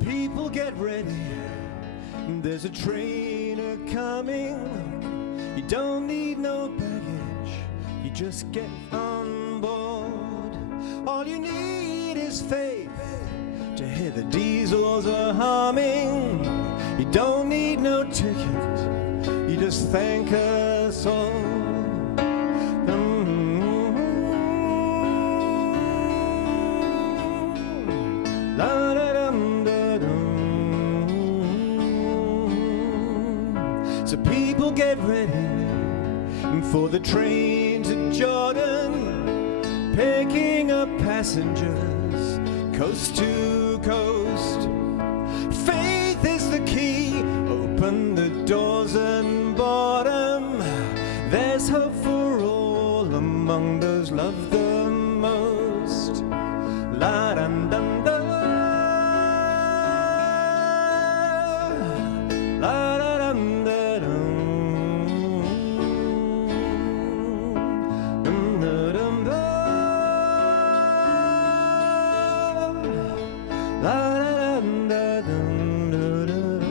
People get ready, there's a train a-coming. You don't need no baggage, you just get on board. All you need is faith to hear the diesels are humming. You don't need no ticket, you just thank us all. So people get ready for the train to Jordan, picking up passengers coast to coast. Faith is the key, open the doors and boredom. There's hope for all among those loved the most. La dum dum dum. La da dum da dum. Dum da dum da. La da dum da dum da dum.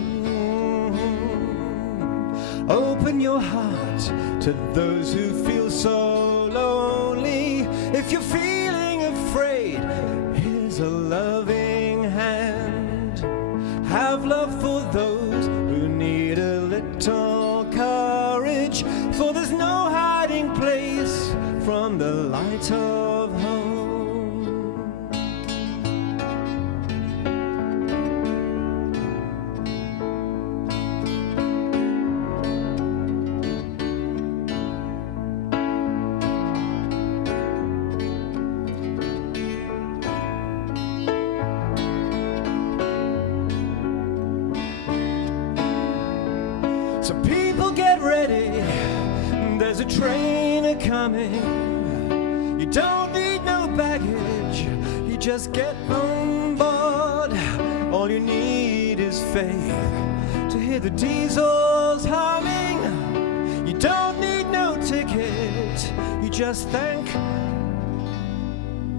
Open your heart to those who feel so lonely. If you're feeling afraid, here's a loving hand. Have love for those who need a little courage, for there's no hiding place from the light of home. So people get ready, there's a train a-coming. You don't need no baggage, you just get on board. All you need is faith to hear the diesels humming. You don't need no ticket, you just thank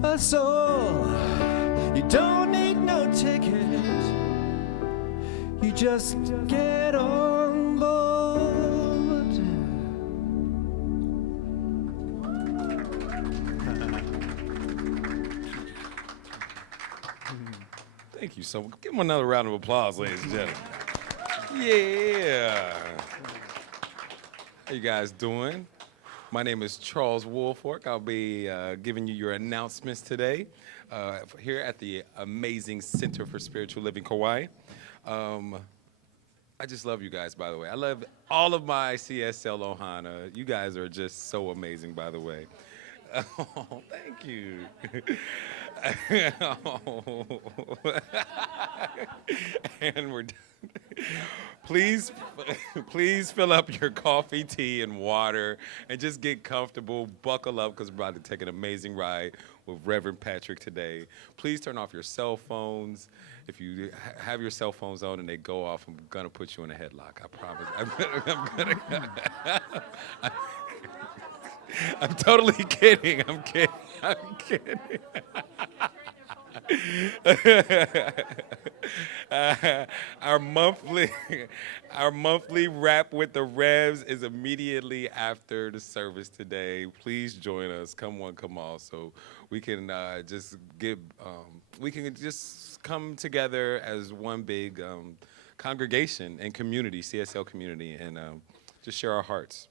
us all. You don't need no ticket, you just get on board. Thank you so much. Give him another round of applause, ladies and gentlemen. Yeah. How you guys doing? My name is Charles Woolfork. I'll be giving you your announcements today here at the amazing Center for Spiritual Living, Kauai. I just love you guys, by the way. I love all of my CSL Ohana. You guys are just so amazing, by the way. Oh, thank you. And we're done. Please fill up your coffee, tea, and water, and just get comfortable. Buckle up, because we're about to take an amazing ride with Reverend Patrick today. Please turn off your cell phones. If you have your cell phones on and they go off, I'm gonna put you in a headlock. I promise. I'm totally kidding. I'm kidding. Our monthly wrap with the Revs is immediately after the service today. Please join us. Come on, come all, so we can just come together as one big congregation and community, CSL community, and just share our hearts.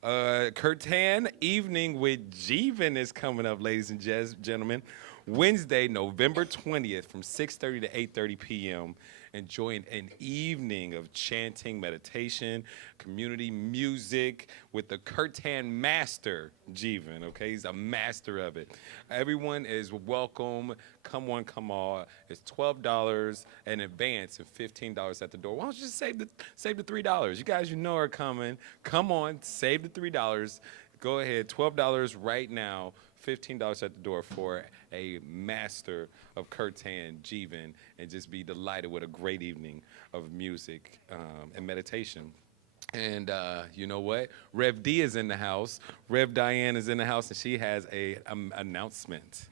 Curtan Evening with Jeevan is coming up, ladies and gentlemen. Wednesday, November 20th from 6:30 to 8:30 p.m. Enjoying an evening of chanting, meditation, community music with the Curtan master, Jeevan, okay? He's a master of it. Everyone is welcome. Come on, come all. It's $12 in advance and $15 at the door. Why don't you just save the $3? You guys you know are coming. Come on, save the $3. Go ahead, $12 right now. $15 at the door for a master of Curtan, Jeevan, and just be delighted with a great evening of music and meditation. And you know what? Rev D is in the house. Rev Diane is in the house, and she has an announcement.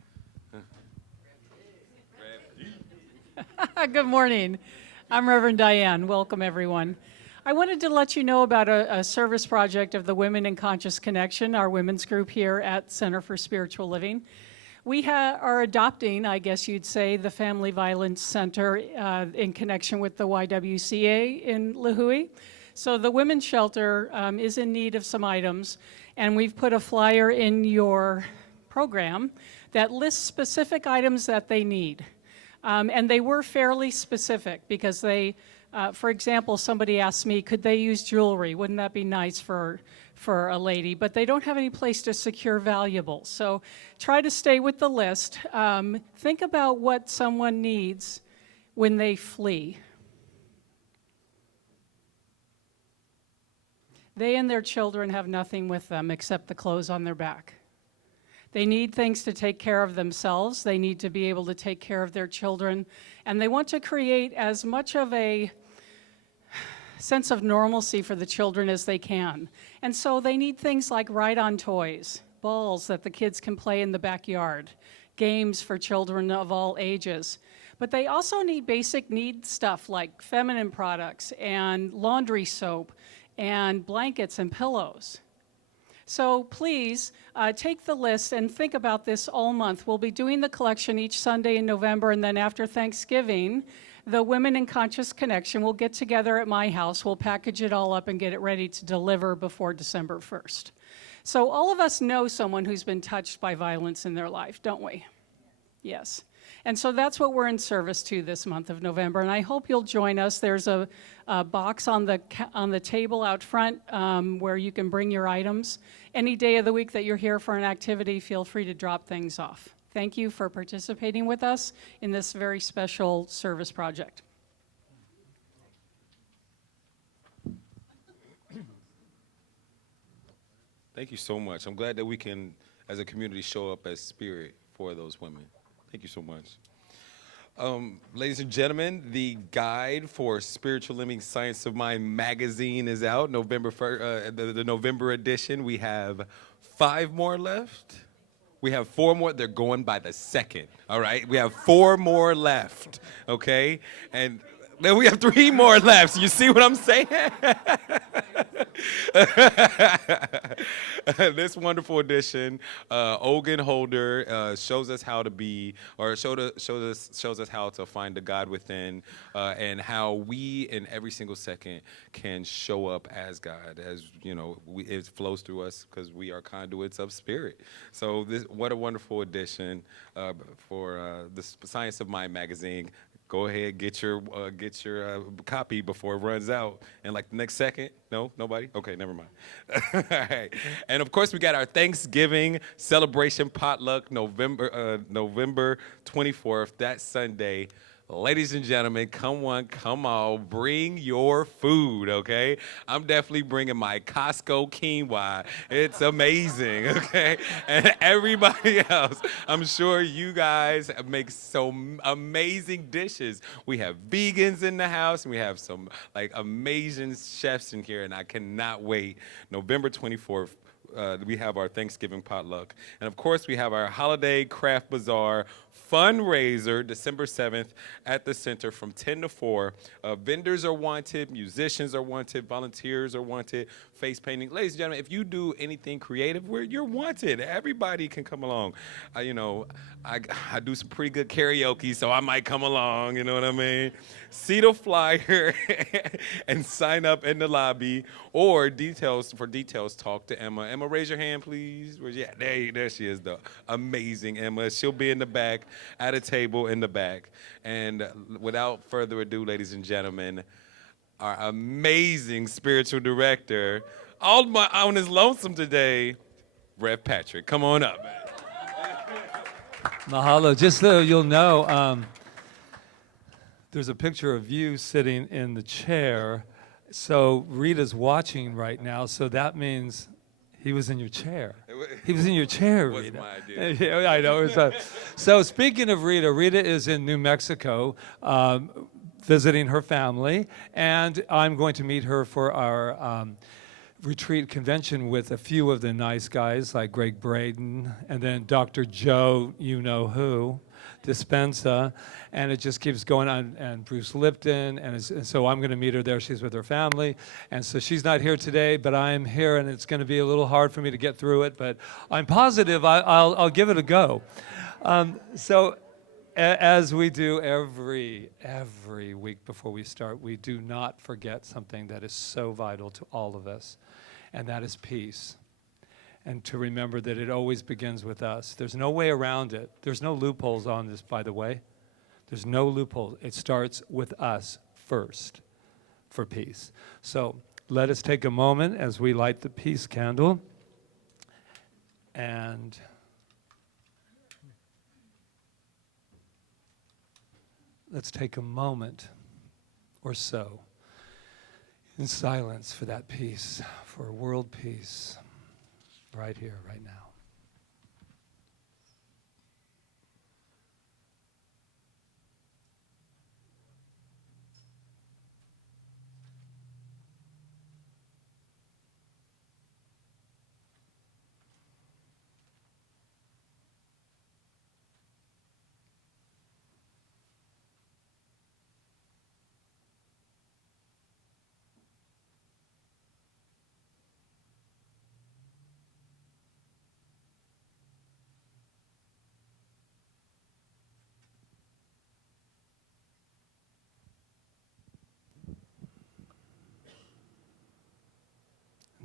Good morning. I'm Reverend Diane. Welcome, everyone. I wanted to let you know about a service project of the Women in Conscious Connection, our women's group here at Center for Spiritual Living. We are adopting, I guess you'd say, the Family Violence Center in connection with the YWCA in Lihue. So the women's shelter is in need of some items, and we've put a flyer in your program that lists specific items that they need. And they were fairly specific because they, for example, somebody asked me, could they use jewelry? Wouldn't that be nice for a lady? But they don't have any place to secure valuables. So try to stay with the list. Think about what someone needs when they flee. They and their children have nothing with them except the clothes on their back. They need things to take care of themselves. They need to be able to take care of their children. And they want to create as much of a sense of normalcy for the children as they can. And so they need things like ride-on toys, balls that the kids can play in the backyard, games for children of all ages. But they also need basic need stuff like feminine products and laundry soap and blankets and pillows. So please take the list and think about this all month. We'll be doing the collection each Sunday in November, and then after Thanksgiving, the Women in Conscious Connection will get together at my house. We'll package it all up and get it ready to deliver before December 1st. So all of us know someone who's been touched by violence in their life, don't we? Yes. And so that's what we're in service to this month of November, and I hope you'll join us. There's a box on the table out front where you can bring your items. Any day of the week that you're here for an activity, feel free to drop things off. Thank you for participating with us in this very special service project. Thank you so much. I'm glad that we can, as a community, show up as spirit for those women. Thank you so much. Ladies and gentlemen, the guide for Spiritual Living Science of Mind magazine is out, November 1st, the November edition. We have 5 more left. We have 4 more. They're going by the second, all right? We have 4 more left, okay? And then we have 3 more left. You see what I'm saying? This wonderful edition, Ogun Holder shows us how to be, or shows us how to find the God within, and how we, in every single second, can show up as God. As you know, it flows through us because we are conduits of spirit. So, what a wonderful edition for the Science of Mind magazine. Go ahead, get your copy before it runs out. And like the next second, no, nobody? Okay, never mind. All right. And of course, we got our Thanksgiving celebration potluck November 24th, that Sunday. Ladies and gentlemen, come on, bring your food, okay? I'm definitely bringing my Costco quinoa. It's amazing, okay? And everybody else, I'm sure you guys make some amazing dishes. We have vegans in the house, and we have some like amazing chefs in here, and I cannot wait. November 24th. We have our Thanksgiving potluck. And of course, we have our holiday craft bazaar fundraiser, December 7th, at the center from 10 to 4. Vendors are wanted, musicians are wanted, volunteers are wanted, face painting. Ladies and gentlemen, if you do anything creative, you're wanted. Everybody can come along. I do some pretty good karaoke, so I might come along, you know what I mean? See the flyer and sign up in the lobby, or details, talk to Emma. Emma, raise your hand, please. Yeah, there she is, the amazing Emma. She'll be in the back, at a table in the back. And without further ado, ladies and gentlemen, our amazing spiritual director, on his lonesome today, Rev Patrick. Come on up, man. Mahalo. Just so you'll know, there's a picture of you sitting in the chair. So Rita's watching right now, so that means he was in your chair. He was in your chair, Rita. Wasn't my idea. Yeah, I know. So speaking of Rita, Rita is in New Mexico visiting her family, and I'm going to meet her for our retreat convention with a few of the nice guys like Greg Braden and then Dr. Joe, you know who. Dispensa, and it just keeps going on. And Bruce Lipton, and so I'm going to meet her there. She's with her family, and so she's not here today, but I'm here, and it's going to be a little hard for me to get through it, but I'm positive I'll give it a go. As we do every week before we start, we do not forget something that is so vital to all of us, and that is peace. And to remember that it always begins with us. There's no way around it. There's no loopholes on this, by the way. There's no loopholes. It starts with us first for peace. So let us take a moment as we light the peace candle. And let's take a moment or so in silence for that peace, for world peace. Right here, right now.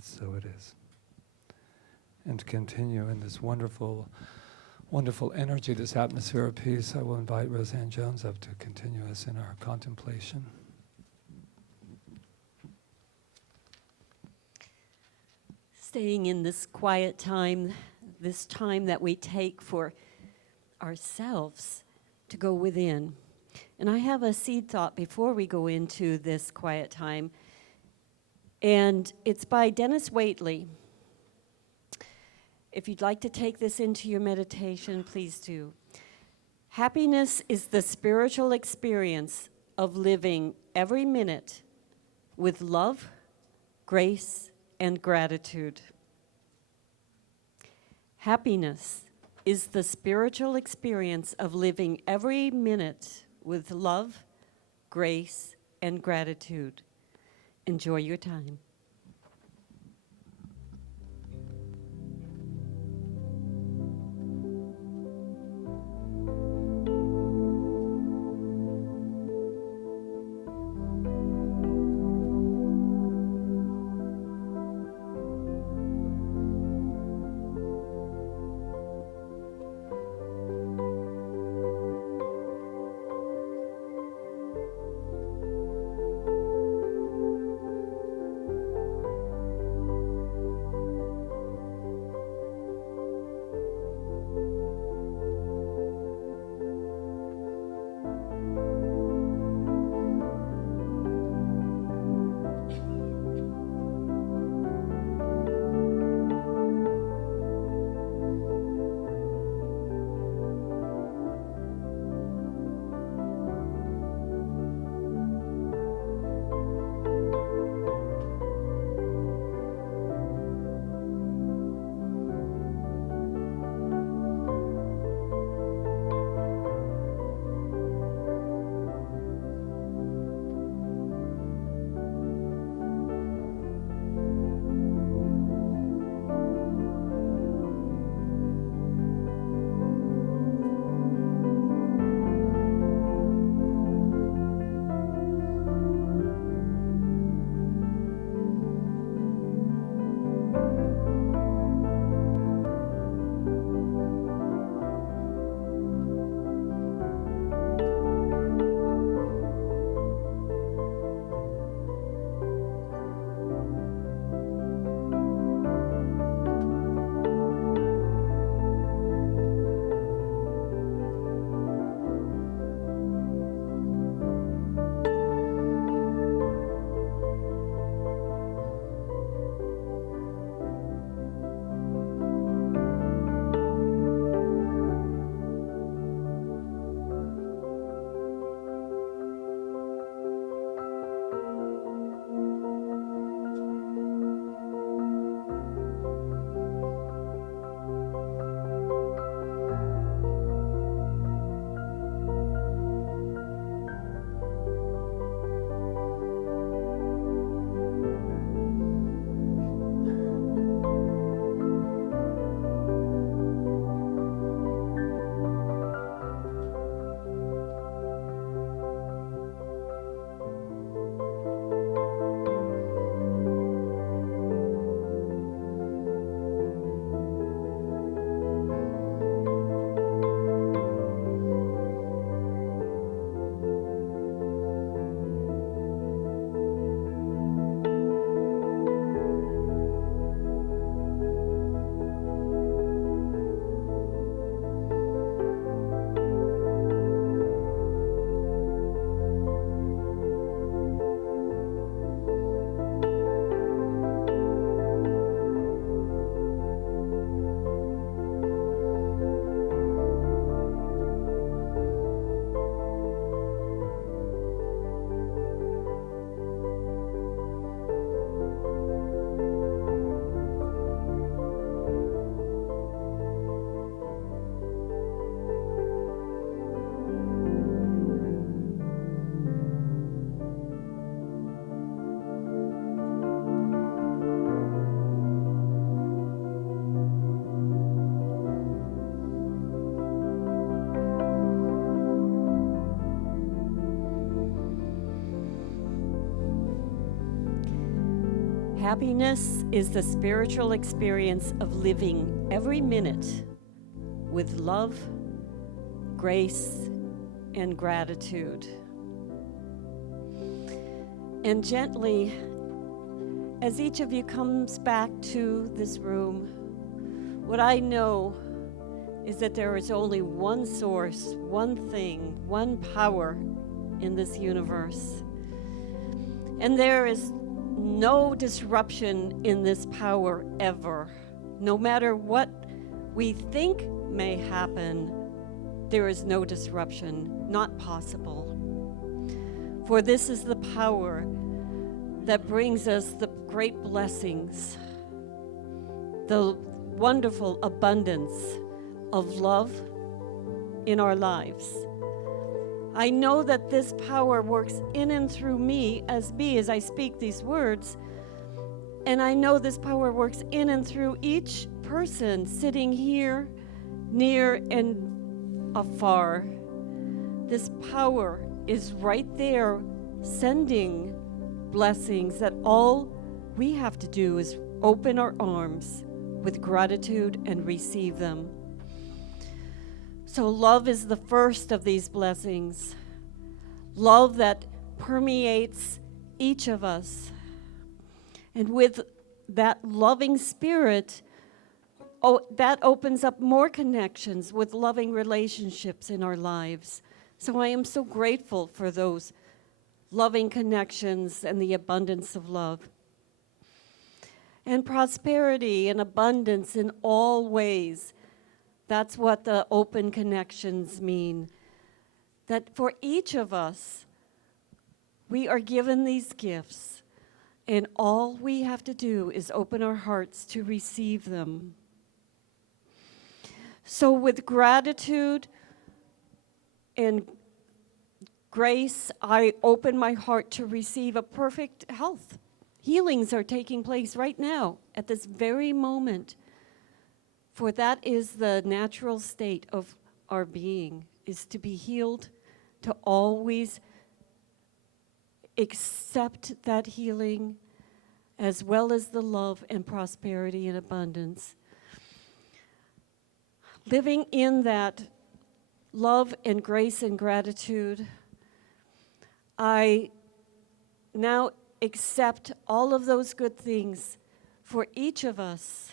So it is. And to continue in this wonderful, wonderful energy, this atmosphere of peace, I will invite Roseanne Jones up to continue us in our contemplation. Staying in this quiet time, this time that we take for ourselves to go within. And I have a seed thought before we go into this quiet time. And it's by Dennis Waitley. If you'd like to take this into your meditation, please do. Happiness is the spiritual experience of living every minute with love, grace, and gratitude. Happiness is the spiritual experience of living every minute with love, grace, and gratitude. Enjoy your time. Happiness is the spiritual experience of living every minute with love, grace, and gratitude. And gently, as each of you comes back to this room, what I know is that there is only one source, one thing, one power in this universe. And there is no disruption in this power ever. No matter what we think may happen, there is no disruption, not possible. For this is the power that brings us the great blessings, the wonderful abundance of love in our lives. I know that this power works in and through me as I speak these words, and I know this power works in and through each person sitting here, near and afar. This power is right there sending blessings that all we have to do is open our arms with gratitude and receive them. So love is the first of these blessings. Love that permeates each of us. And with that loving spirit, that opens up more connections with loving relationships in our lives. So I am so grateful for those loving connections and the abundance of love. And prosperity and abundance in all ways. That's what the open connections mean. That for each of us, we are given these gifts, and all we have to do is open our hearts to receive them. So with gratitude and grace, I open my heart to receive a perfect health. Healings are taking place right now, at this very moment. For that is the natural state of our being, is to be healed, to always accept that healing, as well as the love and prosperity and abundance. Living in that love and grace and gratitude, I now accept all of those good things for each of us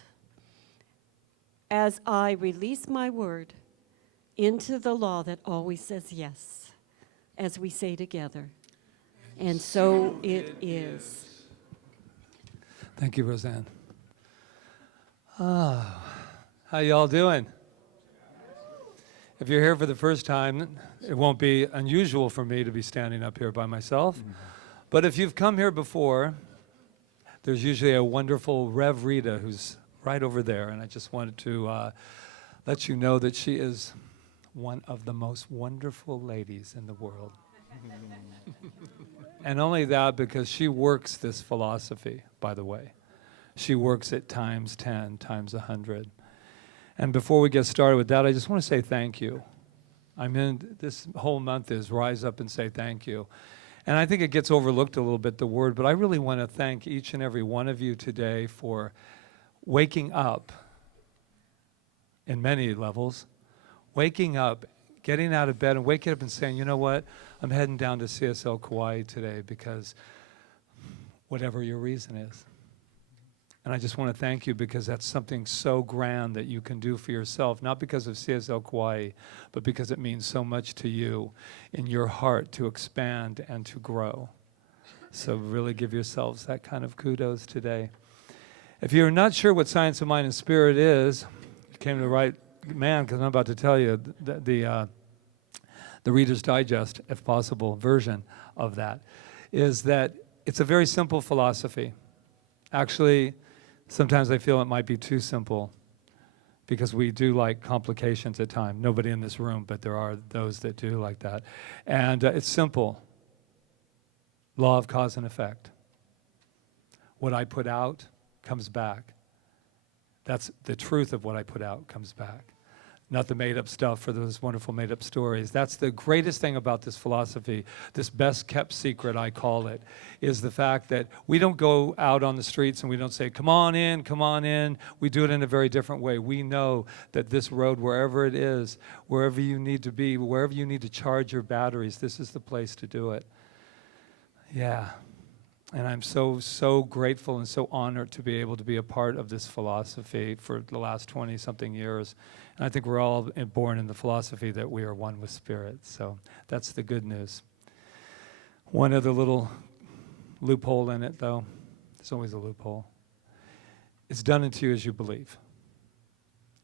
as I release my word into the law that always says yes, as we say together. And so it is. Thank you, Roseanne. How y'all doing? If you're here for the first time, it won't be unusual for me to be standing up here by myself. But if you've come here before, there's usually a wonderful Rev Rita who's right over there, and I just wanted to let you know that she is one of the most wonderful ladies in the world. And only that because she works this philosophy, by the way. She works it times 10, times 100. And before we get started with that, I just want to say thank you. This whole month is rise up and say thank you. And I think it gets overlooked a little bit, the word, but I really want to thank each and every one of you today for waking up in many levels, waking up, getting out of bed and waking up and saying, you know what, I'm heading down to CSL Kauai today because whatever your reason is. And I just want to thank you because that's something so grand that you can do for yourself, not because of CSL Kauai, but because it means so much to you in your heart to expand and to grow. So really give yourselves that kind of kudos today. If you're not sure what Science of Mind and Spirit is, you came to the right man, because I'm about to tell you the Reader's Digest, if possible, version of that, is that it's a very simple philosophy. Actually, sometimes I feel it might be too simple because we do like complications at times. Nobody in this room, but there are those that do like that. And it's simple. Law of cause and effect. What I put out comes back. That's the truth of what I put out comes back. not the made-up stuff or those wonderful made-up stories. That's the greatest thing about this philosophy, this best-kept secret, I call it, is the fact that we don't go out on the streets and we don't say, come on in, come on in. We do it in a very different way. We know that this road, wherever it is, wherever you need to be, wherever you need to charge your batteries, this is the place to do it. Yeah. And I'm so, so grateful and so honored to be able to be a part of this philosophy for the last 20-something years. And I think we're all born in the philosophy that we are one with Spirit. So that's the good news. One other little loophole in it, though. There's always a loophole. It's done unto you as you believe.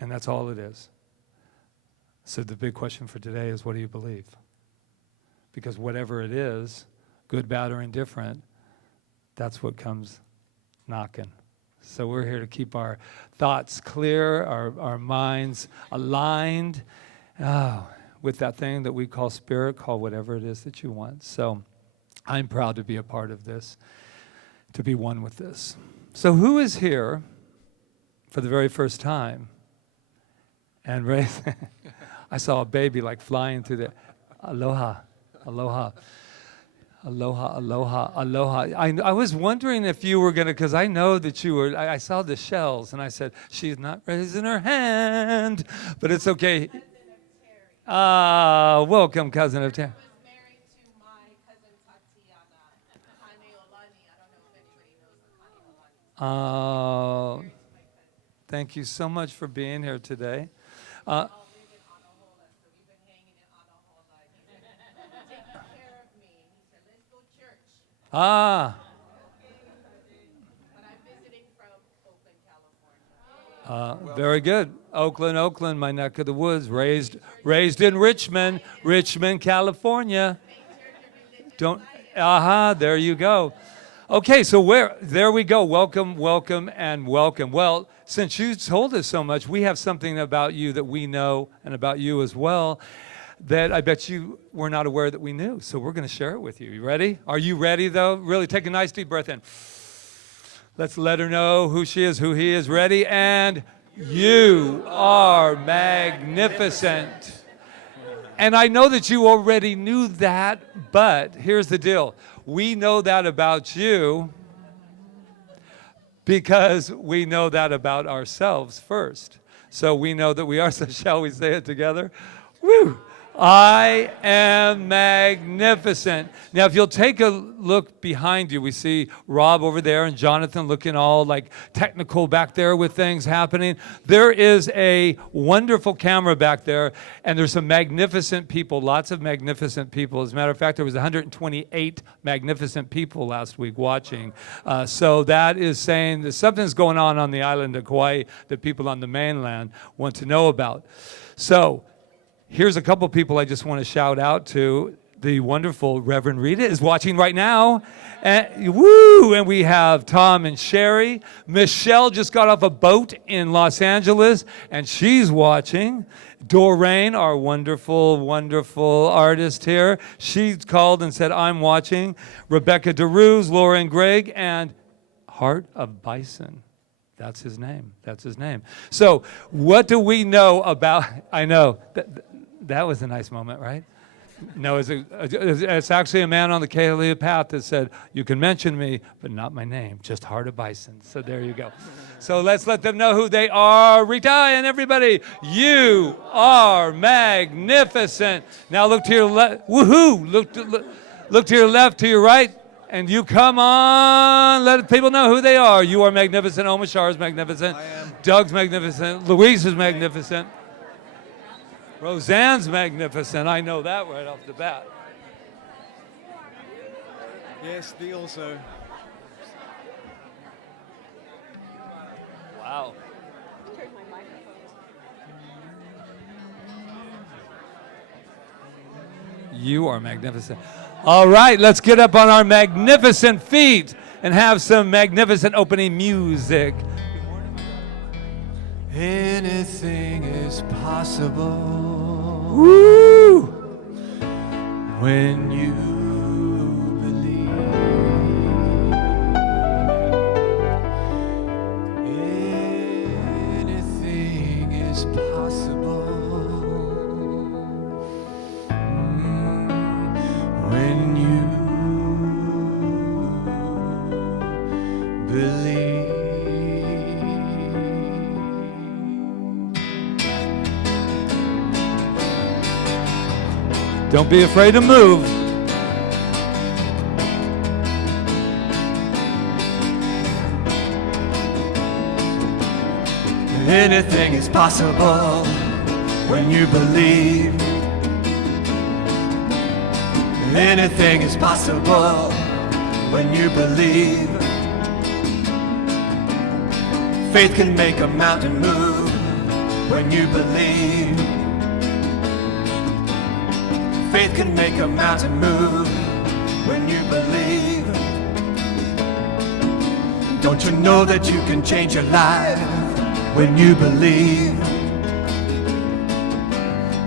And that's all it is. So the big question for today is, what do you believe? Because whatever it is, good, bad, or indifferent, that's what comes knocking. So we're here to keep our thoughts clear, our minds aligned with that thing that we call Spirit, call whatever it is that you want. So I'm proud to be a part of this, to be one with this. So who is here for the very first time? And I saw a baby like flying through the aloha, aloha. Aloha, aloha, aloha. I was wondering if you were going to, because I know that you were, I saw the shells, and I said, she's not raising her hand, but it's okay. Welcome, cousin of Terry. I was married to my cousin Tatiana, Kaneolani. I don't know if anybody knows the Kaneolani. Thank you so much for being here today. All live in Anahola, so we've been hanging in Anahola. He's been taking care of me. He said, let's go church. Ah. But I'm visiting from Oakland, California. Very good. Oakland, my neck of the woods. Raised in Richmond, California. There you go. Okay, so there we go. Welcome, welcome, and welcome. Well, since you told us so much, we have something about you that we know, and about you as well, that I bet you were not aware that we knew. So we're going to share it with you. You ready? Are you ready, though? Really, take a nice deep breath in. Let's let her know who she is, who he is. Ready? And you are magnificent. And I know that you already knew that, but here's the deal. We know that about you because we know that about ourselves first. So we know that we are, so shall we say it together? Woo! I am magnificent. Now, if you'll take a look behind you, we see Rob over there and Jonathan looking all like technical back there with things happening. There is a wonderful camera back there, and there's some magnificent people, lots of magnificent people. As a matter of fact, there was 128 magnificent people last week watching. So that is saying that something's going on the island of Kauai that people on the mainland want to know about. So here's a couple people I just want to shout out to. The wonderful Reverend Rita is watching right now. And, woo! And we have Tom and Sherry. Michelle just got off a boat in Los Angeles, and she's watching. Doreen, our wonderful, wonderful artist here, she called and said, I'm watching. Rebecca DeRuse, Lauren Gregg, and Heart of Bison. That's his name. That's his name. So what do we know about, I know, that was a nice moment, right? No, it's actually a man on the Kaua'i path that said, you can mention me, but not my name, just Heart of Bison. So there you go. So let's let them know who they are. Rita and everybody, you are magnificent. Now look to your left. Woohoo! Look to your left, to your right, and you come on. Let people know who they are. You are magnificent. Omashar is magnificent. I am. Doug's magnificent. Louise is magnificent. Roseanne's magnificent. I know that right off the bat. Yes, thee also. Wow. You are magnificent. All right, let's get up on our magnificent feet and have some magnificent opening music. Anything is possible. Woo! When you believe. Anything is possible. Don't be afraid to move. Anything is possible when you believe. Anything is possible when you believe. Faith can make a mountain move when you believe. Faith can make a mountain move when you believe. Don't you know that you can change your life when you believe?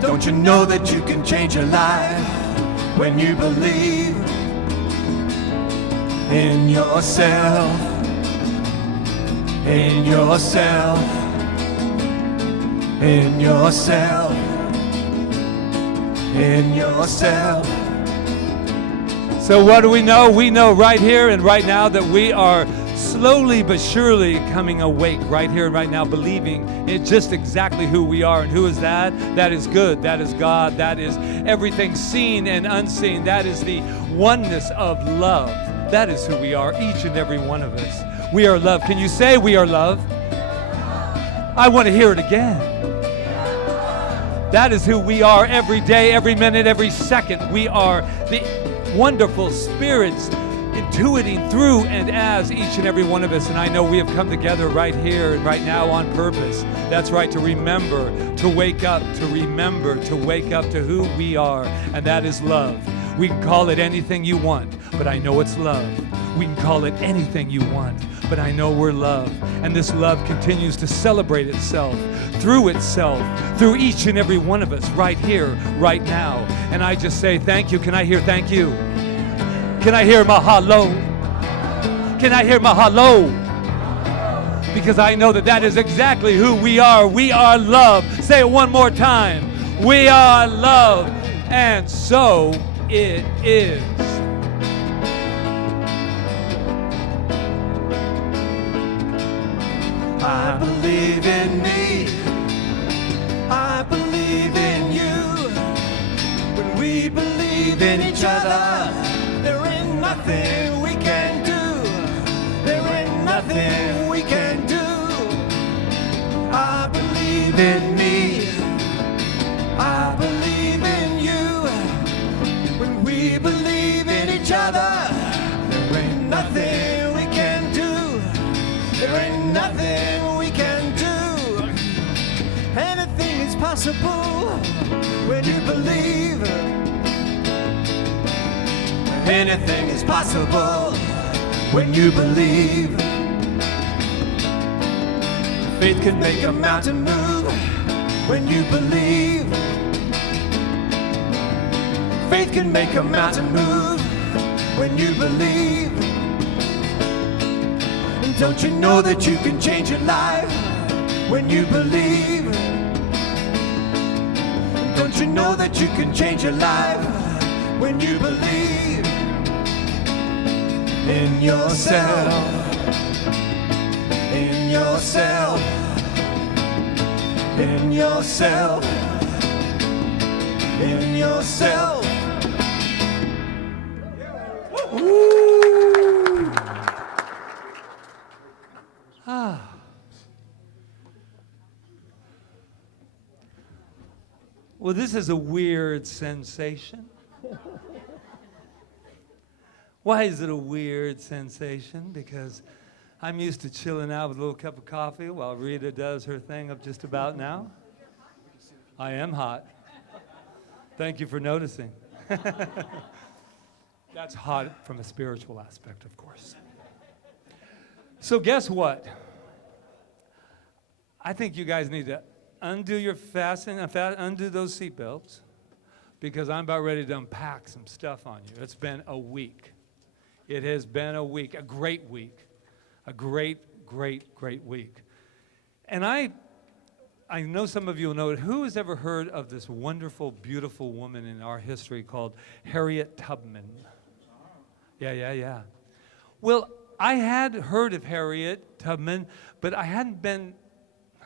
Don't you know that you can change your life when you believe in yourself, in yourself, in yourself, in yourself. So what do we know? We know right here and right now that we are slowly but surely coming awake right here and right now, believing in just exactly who we are. And who is that? That is good. That is God. That is everything seen and unseen. That is the oneness of love. That is who we are, each and every one of us. We are love. Can you say we are love? I want to hear it again. That is who we are every day, every minute, every second. We are the wonderful spirits intuiting through and as each and every one of us. And I know we have come together right here and right now on purpose. That's right, to remember, to wake up, to remember, to wake up to who we are, and that is love. We can call it anything you want, but I know it's love. We can call it anything you want, but I know we're love. And this love continues to celebrate itself through each and every one of us right here, right now. And I just say thank you. Can I hear thank you? Can I hear mahalo? Can I hear mahalo? Because I know that that is exactly who we are. We are love. Say it one more time. We are love. And so it is. I believe in me. I believe in you. When we believe in each other, there ain't nothing we can do. There ain't nothing we can do. I believe in me. I believe in you. When we believe in each other, there ain't nothing we can do. There ain't nothing we can do. Anything is possible when you believe. Anything is possible when you believe. Faith can make a mountain move when you believe. Faith can make a mountain move when you believe. And don't you know that you can change your life when you believe? Don't you know that you can change your life when you believe in yourself, in yourself, in yourself, in yourself. Woo! Ah. Well, this is a weird sensation. Why is it a weird sensation? Because I'm used to chilling out with a little cup of coffee while Rita does her thing up just about now. I am hot. Thank you for noticing. That's hot from a spiritual aspect, of course. So guess what? I think you guys need to undo your fasten, undo those seatbelts, because I'm about ready to unpack some stuff on you. It's been a week. It has been a week, a great week, a great week. And I know some of you will know it. Who has ever heard of this wonderful, beautiful woman in our history called Harriet Tubman? Yeah. Well, I had heard of Harriet Tubman, but I hadn't been,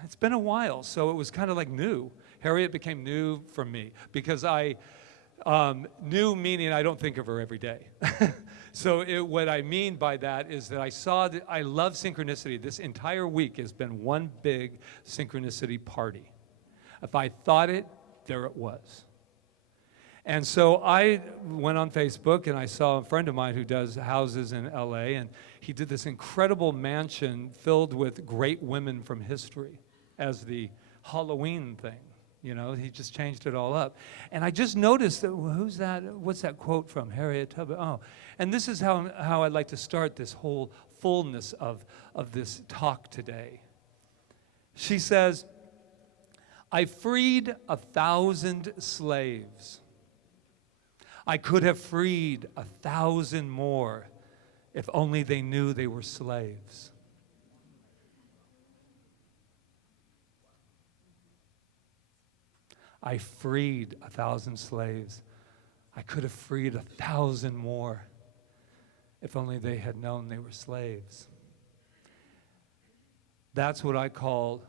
it's been a while, so it was kind of like new. Harriet became new for me because I New meaning, I don't think of her every day. So what I mean by that is that I love synchronicity. This entire week has been one big synchronicity party. If I thought it, there it was. And so I went on Facebook and I saw a friend of mine who does houses in LA, and he did this incredible mansion filled with great women from history as the Halloween thing. You know, he just changed it all up. And I just noticed that, well, who's that? What's that quote from? Harriet Tubman. Oh, and this is how I'd like to start this whole fullness of this talk today. She says, I freed 1,000 slaves. I could have freed 1,000 more if only they knew they were slaves. I freed 1,000 slaves. I could have freed 1,000 more if only they had known they were slaves. That's what I call,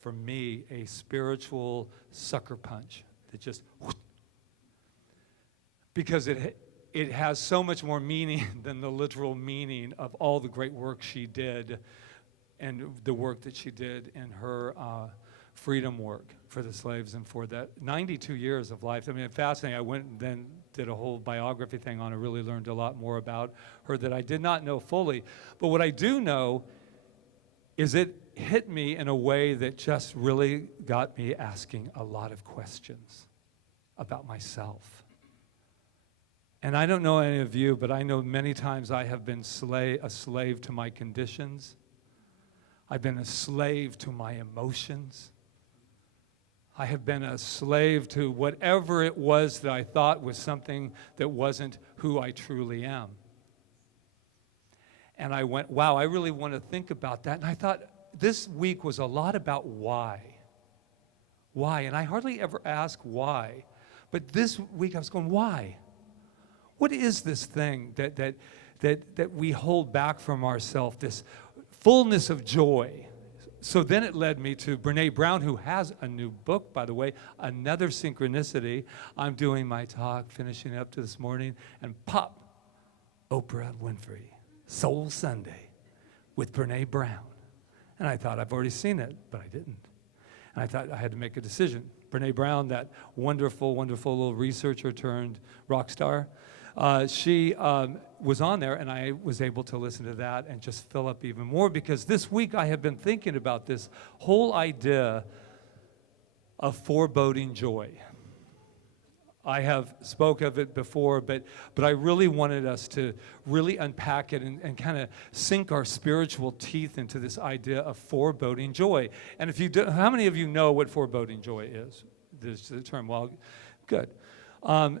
for me, a spiritual sucker punch that just, because it has so much more meaning than the literal meaning of all the great work she did and the work that she did in her freedom work for the slaves and for that 92 years of life. I mean, fascinating. I went and then did a whole biography thing on her, really learned a lot more about her that I did not know fully. But what I do know is it hit me in a way that just really got me asking a lot of questions about myself. And I don't know any of you, but I know many times I have been a slave to my conditions. I've been a slave to my emotions. I have been a slave to whatever it was that I thought was something that wasn't who I truly am. And I went, wow, I really want to think about that. And I thought this week was a lot about why. Why? And I hardly ever ask why. But this week I was going, why? What is this thing that we hold back from ourselves, this fullness of joy? So then it led me to Brene Brown, who has a new book, by the way, Another Synchronicity. I'm doing my talk, finishing up to this morning, and pop, Oprah Winfrey, Soul Sunday with Brene Brown. And I thought, I've already seen it, but I didn't. And I thought I had to make a decision. Brene Brown, that wonderful, wonderful little researcher turned rock star, she was on there, and I was able to listen to that and just fill up even more, because this week I have been thinking about this whole idea of foreboding joy. I have spoke of it before, but I really wanted us to really unpack it and kind of sink our spiritual teeth into this idea of foreboding joy. And if you do, how many of you know what foreboding joy is? This is the term. Well, good.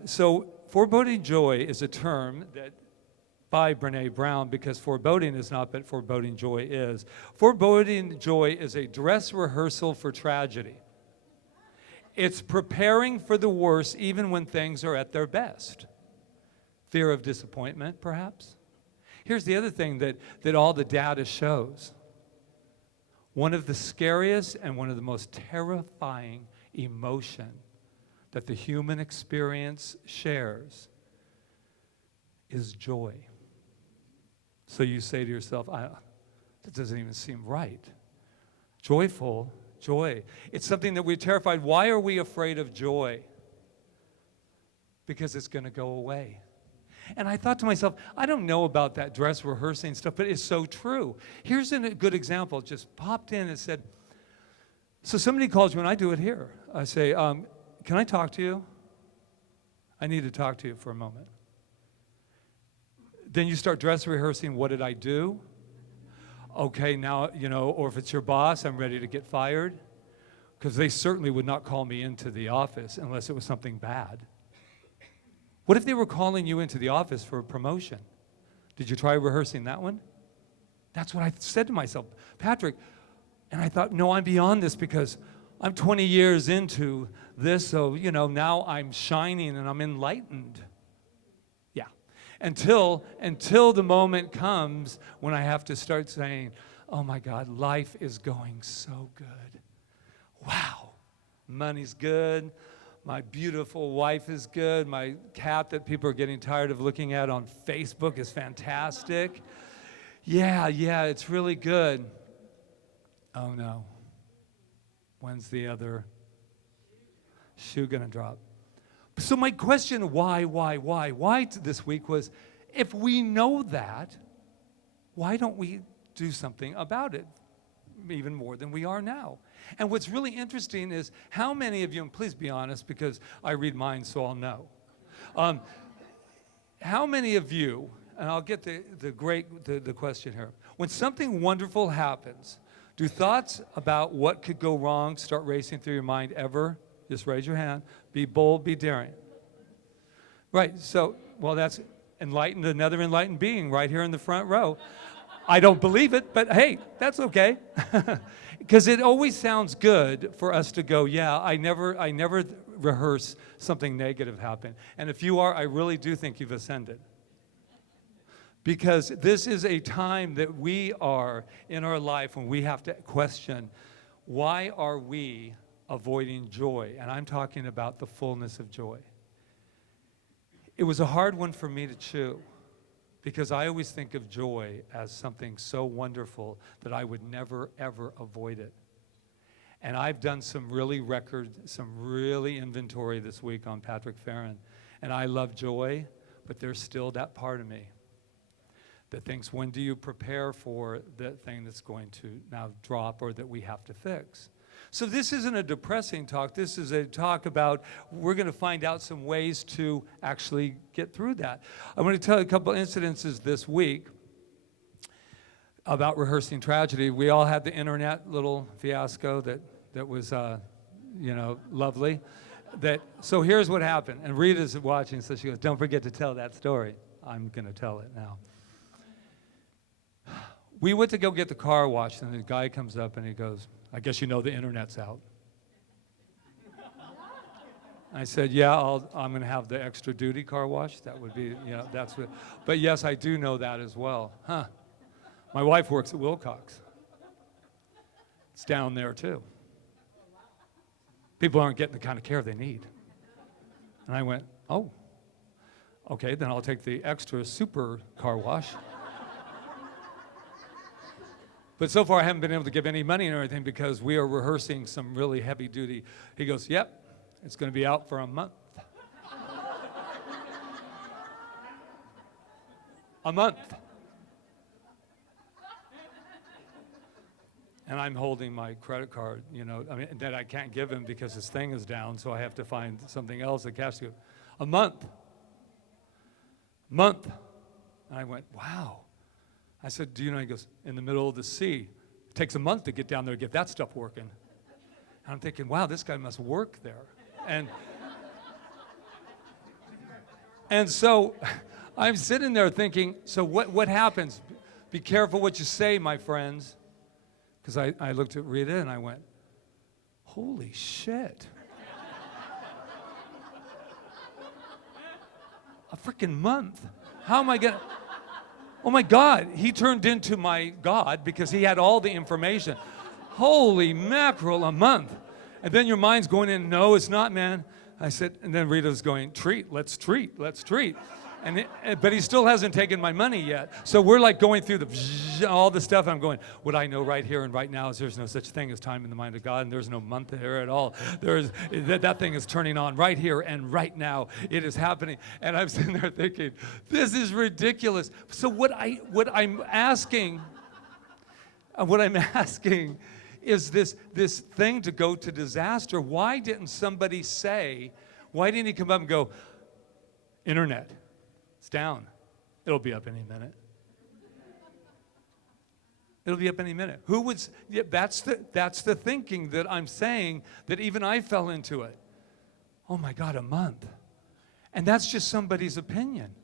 So foreboding joy is a term that by Brene Brown, because foreboding is not, but foreboding joy is. Foreboding joy is a dress rehearsal for tragedy. It's preparing for the worst even when things are at their best. Fear of disappointment, perhaps. Here's the other thing that all the data shows. One of the scariest and one of the most terrifying emotion that the human experience shares is joy. So you say to yourself, that doesn't even seem right. Joyful, joy. It's something that we're terrified. Why are we afraid of joy? Because it's going to go away. And I thought to myself, I don't know about that dress rehearsing stuff, but it's so true. Here's a good example. It just popped in and said, so somebody calls you, and I do it here. I say, can I talk to you? I need to talk to you for a moment. Then you start dress rehearsing, what did I do? Okay, now, or if it's your boss, I'm ready to get fired. Because they certainly would not call me into the office unless it was something bad. What if they were calling you into the office for a promotion? Did you try rehearsing that one? That's what I said to myself, Patrick. And I thought, no, I'm beyond this because I'm 20 years into this, so, now I'm shining and I'm enlightened. Yeah. Until the moment comes when I have to start saying, oh my God, life is going so good. Wow. Money's good. My beautiful wife is good. My cat that people are getting tired of looking at on Facebook is fantastic. Yeah, it's really good. Oh no. When's the other shoe gonna drop? So my question, why this week was, if we know that, why don't we do something about it even more than we are now? And what's really interesting is how many of you, and please be honest because I read minds so I'll know, how many of you, and I'll get the question here, when something wonderful happens, do thoughts about what could go wrong start racing through your mind ever? Just raise your hand. Be bold, be daring. Right, so, well, that's another enlightened being right here in the front row. I don't believe it, but hey, that's okay. Because it always sounds good for us to go, yeah, I never rehearse something negative happen. And if you are, I really do think you've ascended. Because this is a time that we are in our life when we have to question, why are we avoiding joy? And I'm talking about the fullness of joy. It was a hard one for me to chew, because I always think of joy as something so wonderful that I would never, ever avoid it. And I've done some really inventory this week on Patrick Feren. And I love joy, but there's still that part of me that thinks, when do you prepare for the thing that's going to now drop or that we have to fix? So this isn't a depressing talk. This is a talk about, we're going to find out some ways to actually get through that. I'm going to tell you a couple incidences this week about rehearsing tragedy. We all had the internet little fiasco that was, lovely. So here's what happened. And Rita's watching, so she goes, don't forget to tell that story. I'm going to tell it now. We went to go get the car washed, and the guy comes up and he goes, I guess you know the internet's out. I said, yeah, I'm going to have the extra duty car wash. That would be, that's what. But yes, I do know that as well. Huh. My wife works at Wilcox. It's down there too. People aren't getting the kind of care they need. And I went, oh, okay, then I'll take the extra super car wash. But so far, I haven't been able to give any money or anything because we are rehearsing some really heavy duty. He goes, yep, it's going to be out for a month. A month. And I'm holding my credit card, that I can't give him because his thing is down, so I have to find something else to cash to. A month. And I went, wow. I said, do you know, he goes, in the middle of the sea. It takes a month to get down there to get that stuff working. And I'm thinking, wow, this guy must work there. And so I'm sitting there thinking, so what happens? Be careful what you say, my friends. Because I looked at Rita and I went, holy shit. A freaking month. How am I going to... Oh my God, he turned into my God because he had all the information. Holy mackerel, a month. And then your mind's going in, no, it's not, man. I said, and then Rita's going, let's treat. But he still hasn't taken my money yet. So we're like going through all the stuff. I'm going, what I know right here and right now is there's no such thing as time in the mind of God, and there's no month there at all. That thing is turning on right here and right now. It is happening. And I'm sitting there thinking, this is ridiculous. So what I'm asking is this thing to go to disaster. Why didn't he come up and go, internet? It's down. It'll be up any minute. It'll be up any minute. That's the thinking that I'm saying that even I fell into it. Oh my God, a month. And that's just somebody's opinion.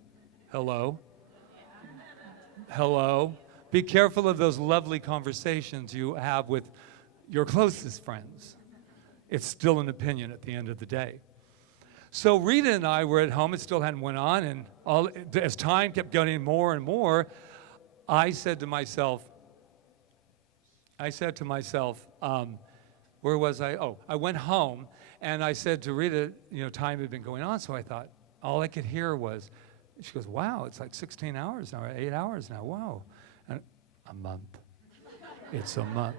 Hello? Be careful of those lovely conversations you have with your closest friends. It's still an opinion at the end of the day. So Rita and I were at home. It still hadn't went on, and as time kept going more and more, I said to myself, where was I? Oh, I went home, And I said to Rita, time had been going on, so I thought, all I could hear was, she goes, wow, it's like 16 hours now, or 8 hours now, wow. And a month. It's a month.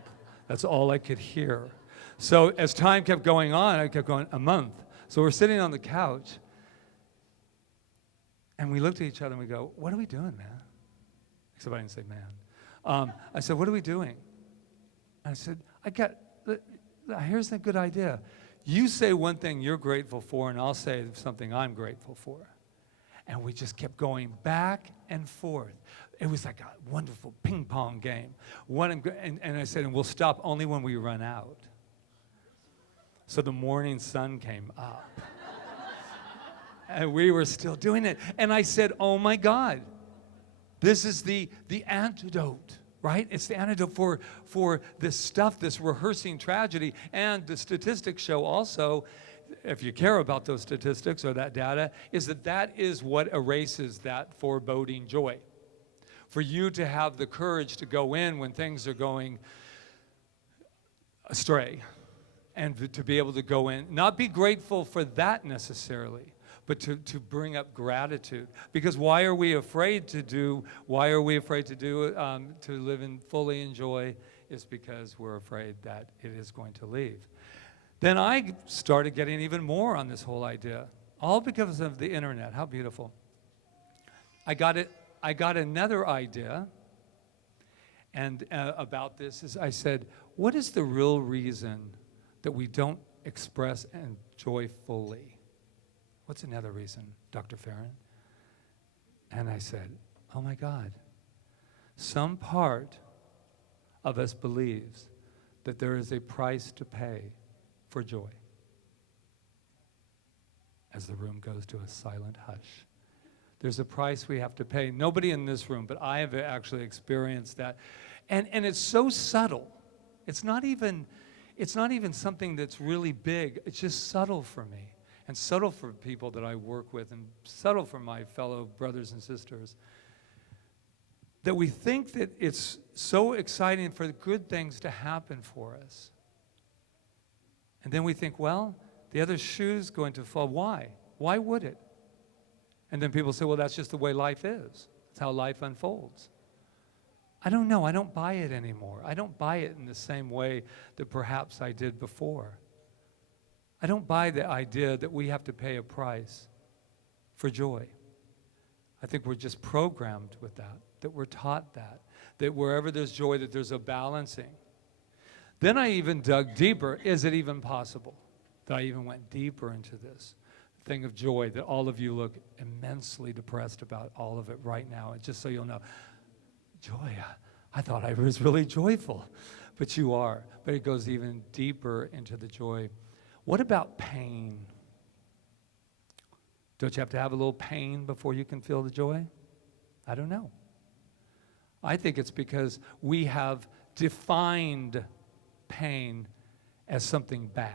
That's all I could hear. So as time kept going on, I kept going, a month. So we're sitting on the couch, and we looked at each other and we go, what are we doing, man? Except I didn't say man. I said, what are we doing? And I said, here's a good idea. You say one thing you're grateful for, and I'll say something I'm grateful for. And we just kept going back and forth. It was like a wonderful ping pong game. And I said, and we'll stop only when we run out. So the morning sun came up. And we were still doing it. And I said, oh my God, this is the antidote, right? It's the antidote for this stuff, this rehearsing tragedy. And the statistics show also, if you care about those statistics or that data, is that is what erases that foreboding joy. For you to have the courage to go in when things are going astray, and to be able to go in, not be grateful for that necessarily, but to bring up gratitude. Because why are we afraid to live in fully in joy? Is because we're afraid that it is going to leave. Then I started getting even more on this whole idea, all because of the internet. How beautiful. I got another idea, and about this is I said, what is the real reason that we don't express joy fully? What's another reason, Dr. Feren? And I said, oh my God, some part of us believes that there is a price to pay for joy. As the room goes to a silent hush. There's a price we have to pay. Nobody in this room, but I have actually experienced that. And it's so subtle. It's not even something that's really big. It's just subtle for me, and subtle for people that I work with, and subtle for my fellow brothers and sisters. That we think that it's so exciting for the good things to happen for us. And then we think, well, the other shoe's going to fall. Why? Why would it? And then people say, well, that's just the way life is. It's how life unfolds. I don't know. I don't buy it anymore. I don't buy it in the same way that perhaps I did before. I don't buy the idea that we have to pay a price for joy. I think we're just programmed with that we're taught that wherever there's joy, that there's a balancing. Then I even dug deeper. Is it even possible that I even went deeper into this thing of joy, that all of you look immensely depressed about all of it right now? And just so you'll know, joy, I thought I was really joyful, but you are. But it goes even deeper into the joy. What about pain? Don't you have to have a little pain before you can feel the joy? I don't know. I think it's because we have defined pain as something bad.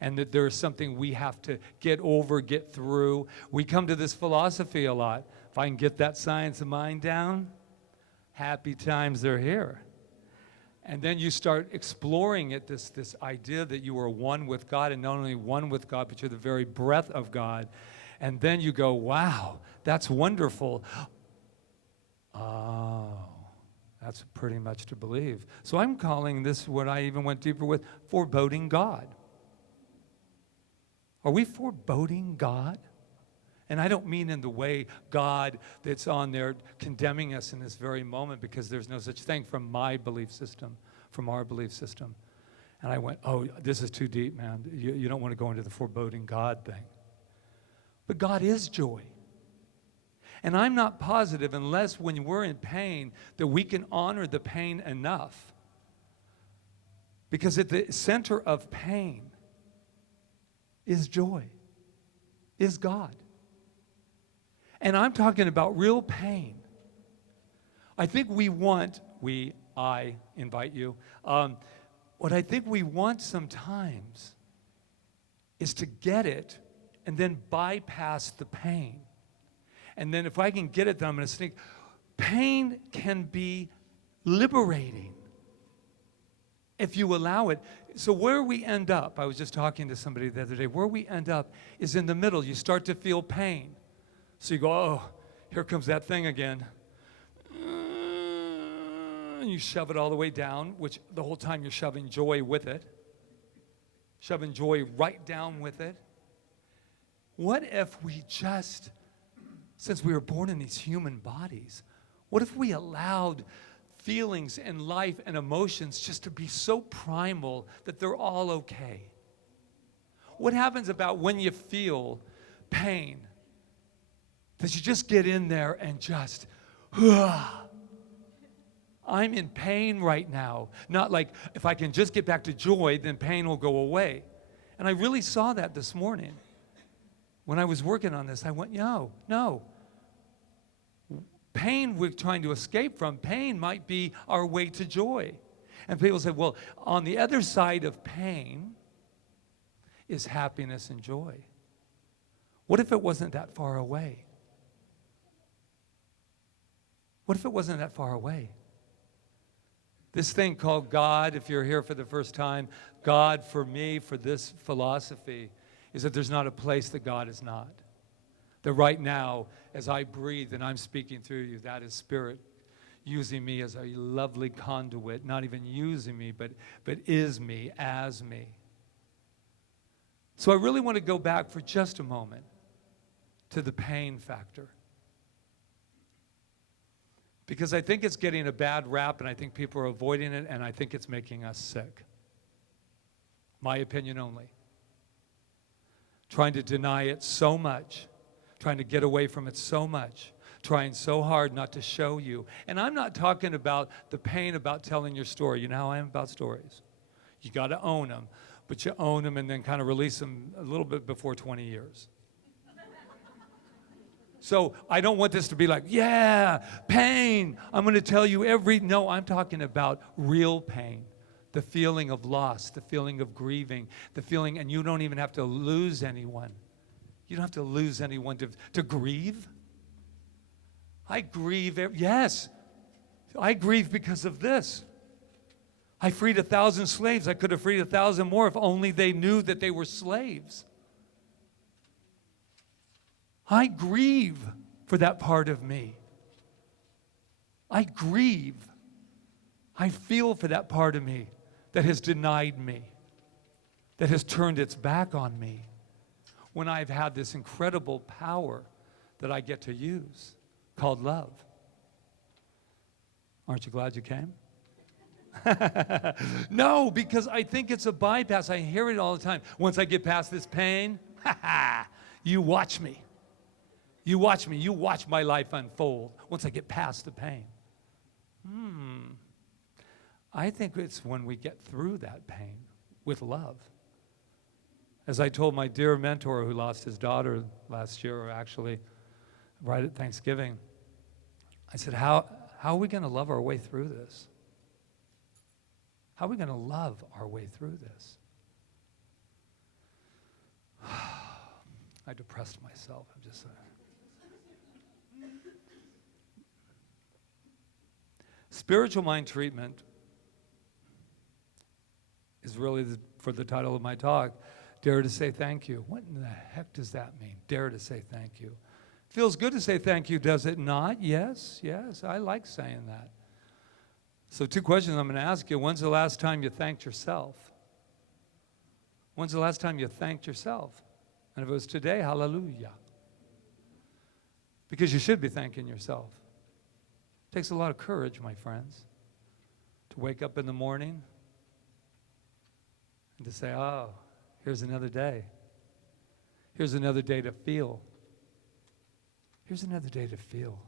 And that there's something we have to get over, get through. We come to this philosophy a lot. If I can get that science of mind down, happy times are here. And then you start exploring it, this idea that you are one with God, and not only one with God, but you're the very breath of God. And then you go, wow, that's wonderful. Oh, that's pretty much to believe. So I'm calling this, what I even went deeper with, foreboding God. Are we foreboding God? And I don't mean in the way God that's on there condemning us in this very moment, because there's no such thing from my belief system, from our belief system. And I went, oh, this is too deep, man. You don't want to go into the foreboding God thing. But God is joy. And I'm not positive, unless when we're in pain, that we can honor the pain enough. Because at the center of pain is joy, is God. And I'm talking about real pain. I think I invite you, what I think we want sometimes is to get it and then bypass the pain. And then if I can get it, then I'm going to sneak. Pain can be liberating. If you allow it. So where we end up, I was just talking to somebody the other day, where we end up is in the middle. You start to feel pain. So you go, oh, here comes that thing again. And you shove it all the way down, which the whole time you're shoving joy with it. Shoving joy right down with it. What if we just, since we were born in these human bodies, what if we allowed feelings and life and emotions just to be so primal that they're all okay? What happens about when you feel pain? That you just get in there and just, I'm in pain right now. Not like, if I can just get back to joy, then pain will go away. And I really saw that this morning. When I was working on this, I went, no. Pain we're trying to escape from, pain might be our way to joy. And people say, well, on the other side of pain is happiness and joy. What if it wasn't that far away? What if it wasn't that far away? This thing called God, if you're here for the first time, God for me, for this philosophy, is that there's not a place that God is not. That right now, as I breathe and I'm speaking through you, that is Spirit using me as a lovely conduit, not even using me, but is me, as me. So I really want to go back for just a moment to the pain factor. Because I think it's getting a bad rap, and I think people are avoiding it, and I think it's making us sick. My opinion only. Trying to deny it so much, trying to get away from it so much, trying so hard not to show you. And I'm not talking about the pain about telling your story. You know how I am about stories. You got to own them, but you own them and then kind of release them a little bit before 20 years. So I don't want this to be like, yeah, pain. I'm going to tell you no, I'm talking about real pain. The feeling of loss, the feeling of grieving, the feeling, and you don't even have to lose anyone. You don't have to lose anyone to grieve. I grieve, yes. I grieve because of this. I freed 1,000 slaves. I could have freed 1,000 more if only they knew that they were slaves. I grieve for that part of me. I grieve. I feel for that part of me that has denied me, that has turned its back on me, when I've had this incredible power that I get to use called love. Aren't you glad you came? No, because I think it's a bypass. I hear it all the time. Once I get past this pain, you watch me. You watch me. You watch my life unfold once I get past the pain. I think it's when we get through that pain with love. As I told my dear mentor who lost his daughter last year, or actually right at Thanksgiving, I said, how are we going to love our way through this? How are we going to love our way through this? I depressed myself. I'm just saying. Spiritual mind treatment is really for the title of my talk, Dare to Say Thank You. What in the heck does that mean? Dare to say thank you. Feels good to say thank you, does it not? Yes, I like saying that. So 2 questions I'm going to ask you. When's the last time you thanked yourself? When's the last time you thanked yourself? And if it was today, hallelujah. Because you should be thanking yourself. It takes a lot of courage, my friends, to wake up in the morning and to say, oh, here's another day. Here's another day to feel. Here's another day to feel.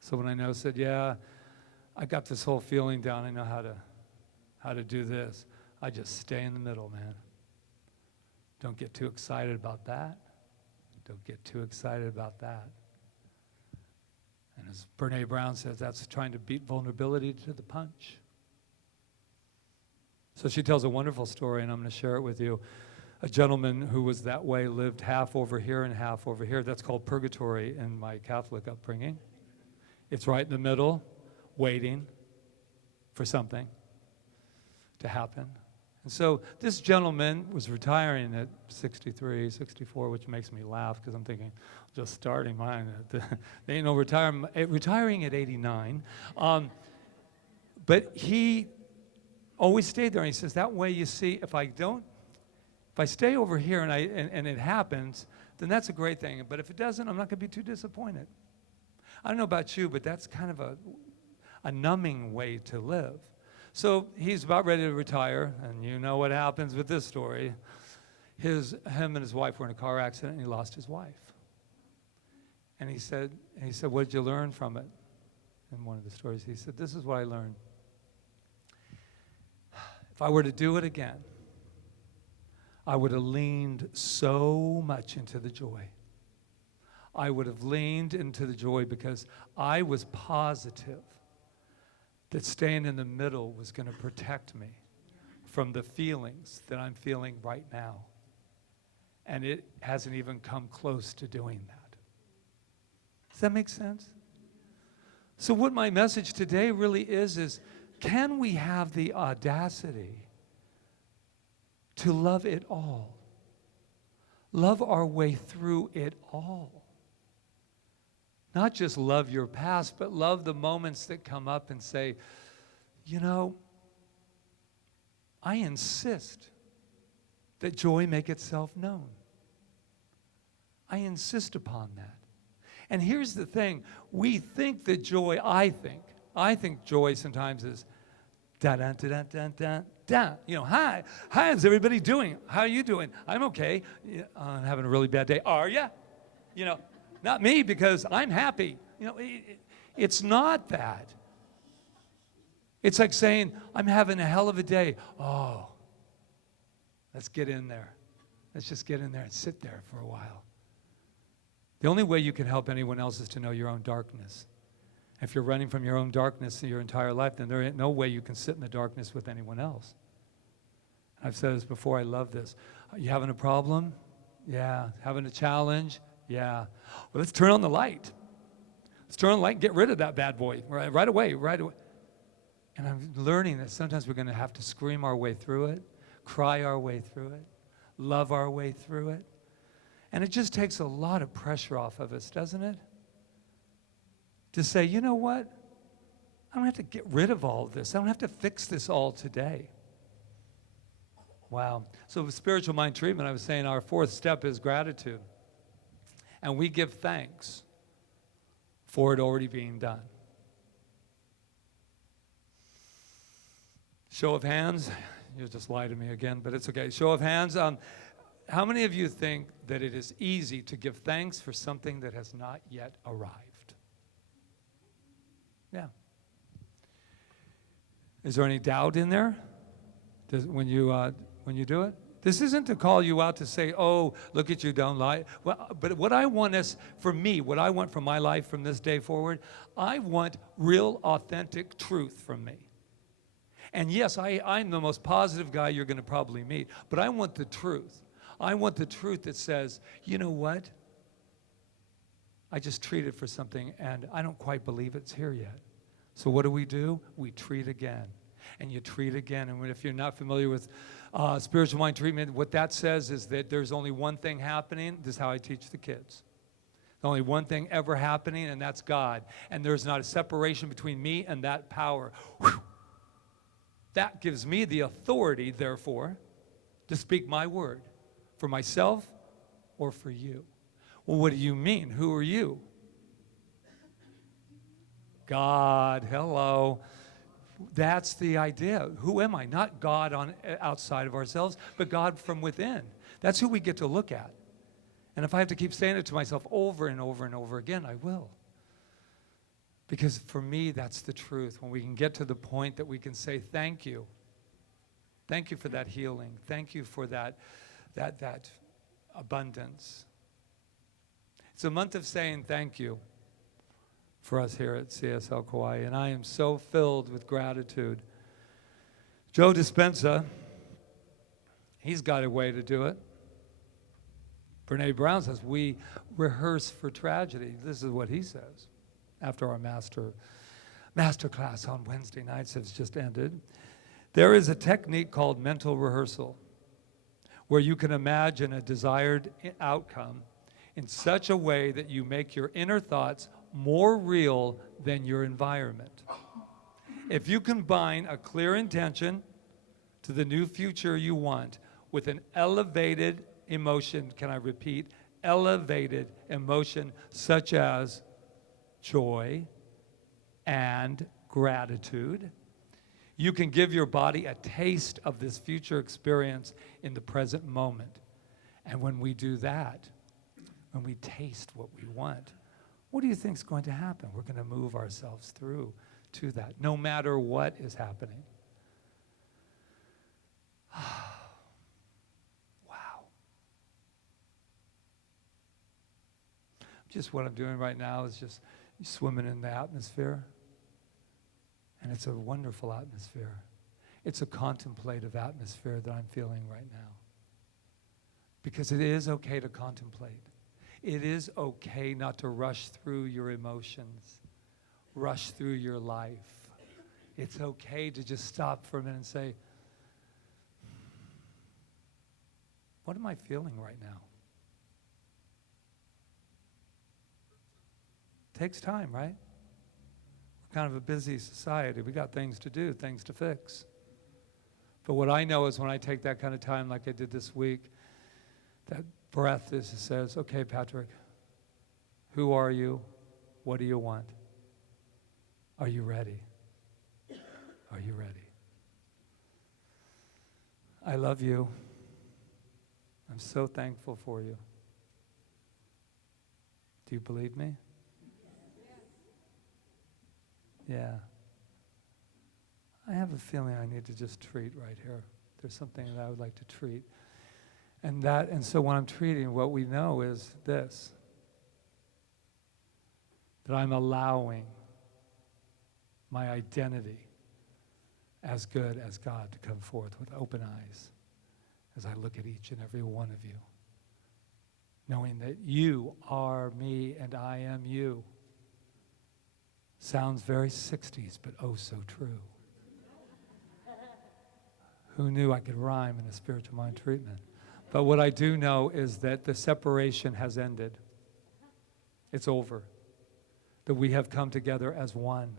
So when I know, said, yeah, I got this whole feeling down. I know how to do this. I just stay in the middle, man. Don't get too excited about that. Don't get too excited about that. And as Brene Brown says, that's trying to beat vulnerability to the punch. So she tells a wonderful story, and I'm going to share it with you. A gentleman who was that way lived half over here and half over here. That's called purgatory in my Catholic upbringing. It's right in the middle, waiting for something to happen. And so this gentleman was retiring at 63, 64, which makes me laugh because I'm thinking, just starting mine. They ain't no retiring at 89. But he always stayed there, and he says, that way, you see, if I stay over here and it happens, then that's a great thing. But if it doesn't, I'm not going to be too disappointed. I don't know about you, but that's kind of a numbing way to live. So he's about ready to retire, and you know what happens with this story. Him and his wife were in a car accident, and he lost his wife. And he said, what did you learn from it? In one of the stories, he said, this is what I learned. If I were to do it again, I would have leaned so much into the joy. I would have leaned into the joy because I was positive that staying in the middle was going to protect me from the feelings that I'm feeling right now. And it hasn't even come close to doing that. Does that make sense? So what my message today really is can we have the audacity to love it all? Love our way through it all. Not just love your past, but love the moments that come up and say, you know, I insist that joy make itself known. I insist upon that. And here's the thing. We think that joy, I think joy sometimes is da-da-da-da-da-da. You know, hi, how's everybody doing? How are you doing? I'm okay. I'm having a really bad day. Are ya? You know, not me because I'm happy. You know, it's not that. It's like saying, I'm having a hell of a day. Oh, let's get in there. Let's just get in there and sit there for a while. The only way you can help anyone else is to know your own darkness. If you're running from your own darkness your entire life, then there ain't no way you can sit in the darkness with anyone else. I've said this before, I love this. Are you having a problem? Yeah. Having a challenge? Yeah. Well, let's turn on the light. Let's turn on the light and get rid of that bad boy right away. And I'm learning that sometimes we're going to have to scream our way through it, cry our way through it, love our way through it. And it just takes a lot of pressure off of us, doesn't it? To say, you know what? I don't have to get rid of all of this. I don't have to fix this all today. Wow. So with spiritual mind treatment, I was saying our fourth step is gratitude. And we give thanks for it already being done. Show of hands. You'll just lie to me again, but it's okay. Show of hands. How many of you think that it is easy to give thanks for something that has not yet arrived? Yeah. Is there any doubt in there when you do it? This isn't to call you out to say, oh, look at you, don't lie. Well, but what I want what I want from my life from this day forward, I want real, authentic truth from me. And yes, I'm the most positive guy you're going to probably meet, but I want the truth. I want the truth that says, you know what? I just treated for something, and I don't quite believe it's here yet. So what do? We treat again. And you treat again. And if you're not familiar with spiritual mind treatment, what that says is that there's only one thing happening. This is how I teach the kids. There's only one thing ever happening, and that's God. And there's not a separation between me and that power. Whew. That gives me the authority, therefore, to speak my word for myself or for you. Well, what do you mean? Who are you? God, hello. That's the idea. Who am I? Not God outside of ourselves, but God from within. That's who we get to look at. And if I have to keep saying it to myself over and over and over again, I will. Because for me, that's the truth. When we can get to the point that we can say, thank you. Thank you for that healing. Thank you for that abundance. It's a month of saying thank you for us here at CSL Kauai, and I am so filled with gratitude. Joe Dispenza, he's got a way to do it. Brene Brown says, we rehearse for tragedy. This is what he says after our master masterclass on Wednesday nights has just ended. There is a technique called mental rehearsal, where you can imagine a desired outcome in such a way that you make your inner thoughts more real than your environment. If you combine a clear intention to the new future you want with an elevated emotion, can I repeat, elevated emotion such as joy and gratitude, you can give your body a taste of this future experience in the present moment. And when we do that, when we taste what we want, what do you think is going to happen? We're going to move ourselves through to that, no matter what is happening. Wow. Just what I'm doing right now is just swimming in the atmosphere. And it's a wonderful atmosphere. It's a contemplative atmosphere that I'm feeling right now. Because it is okay to contemplate. It is okay not to rush through your emotions, rush through your life. It's okay to just stop for a minute and say, what am I feeling right now? Takes time, right? We're kind of a busy society. We got things to do, things to fix. But what I know is when I take that kind of time like I did this week, that breath is, says, okay, Patrick, who are you? What do you want? Are you ready? Are you ready? I love you. I'm so thankful for you. Do you believe me? Yeah. I have a feeling I need to just treat right here. There's something that I would like to treat. And so when I'm treating, what we know is this, that I'm allowing my identity as good as God to come forth with open eyes as I look at each and every one of you, knowing that you are me and I am you. Sounds very 60s, but oh so true. Who knew I could rhyme in a spiritual mind treatment? But what I do know is that the separation has ended. It's over. That we have come together as one.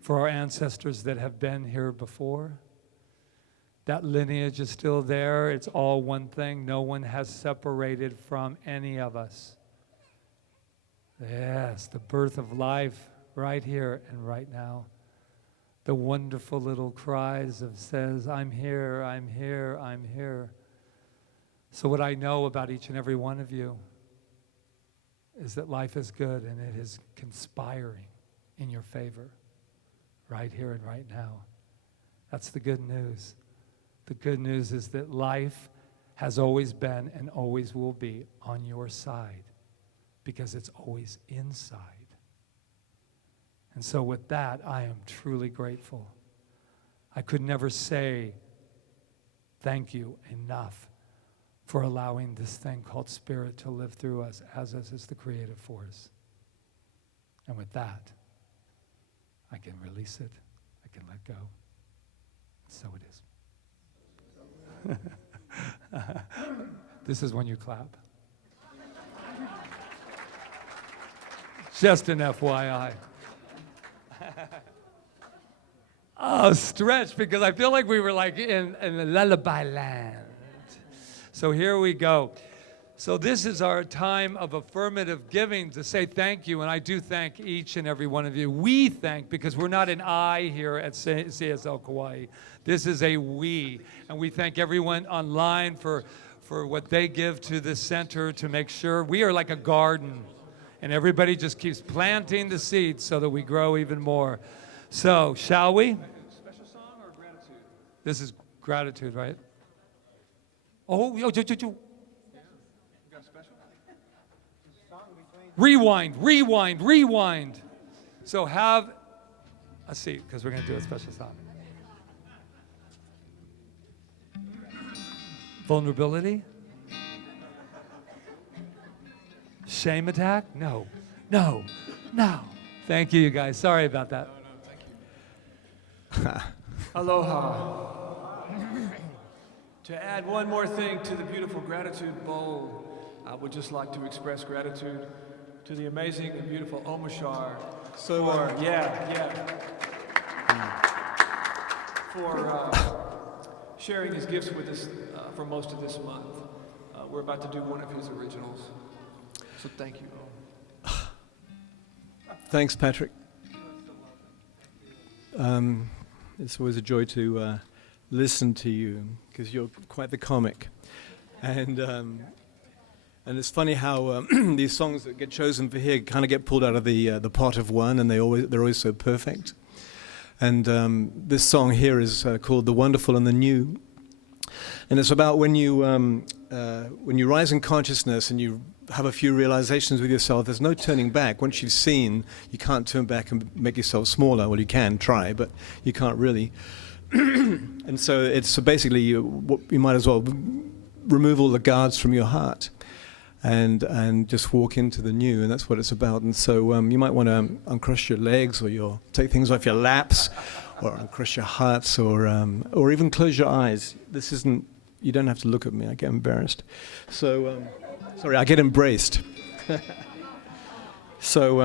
For our ancestors that have been here before, that lineage is still there. It's all one thing. No one has separated from any of us. Yes, the birth of life right here and right now. The wonderful little cries of says, I'm here, I'm here, I'm here. So what I know about each and every one of you is that life is good and it is conspiring in your favor right here and right now. That's the good news. The good news is that life has always been and always will be on your side because it's always inside. And so with that, I am truly grateful. I could never say thank you enough for allowing this thing called spirit to live through us as us as the creative force. And with that, I can release it. I can let go. So it is. This is when you clap. Just an FYI. Oh, stretch, because I feel like we were like in the lullaby land. So here we go. So this is our time of affirmative giving to say thank you, and I do thank each and every one of you. We thank, because we're not an I here at CSL Kauai. This is a we, and we thank everyone online for what they give to this center to make sure we are like a garden, and everybody just keeps planting the seeds so that we grow even more. So, shall we? Special song or gratitude? This is gratitude, right? Oh, yo. Rewind. So have a seat, because we're going to do a special song. Vulnerability? Shame attack? No. Thank you, you guys. Sorry about that. Aloha. To add one more thing to the beautiful gratitude bowl, I would just like to express gratitude to the amazing and beautiful Omashar for sharing his gifts with us for most of this month. We're about to do one of his originals, so thank you. Thanks, Patrick. It's always a joy to listen to you because you're quite the comic, and it's funny how these songs that get chosen for here kind of get pulled out of the pot of one, and they're always so perfect. And this song here is called "The Wonderful and the New," and it's about when you rise in consciousness and you have a few realizations with yourself. There's no turning back. Once you've seen, you can't turn back and make yourself smaller. Well, you can try, but you can't really. And so it's basically you might as well remove all the guards from your heart and just walk into the new, and that's what it's about. And so you might want to uncross your legs, or take things off your laps, or uncross your hearts, or even close your eyes. This isn't. You don't have to look at me. I get embarrassed. So. Sorry, I get embraced. So,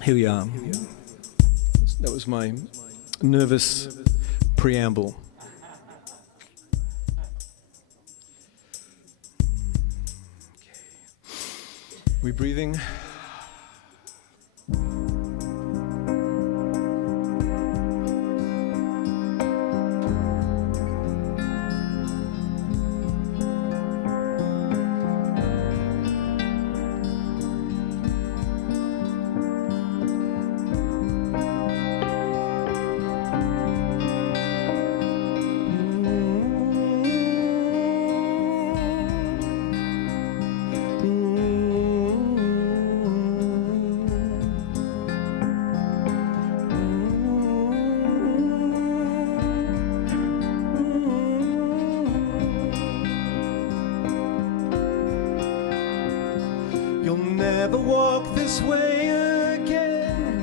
here we are. That was my nervous preamble. We breathing? You'll never walk this way again,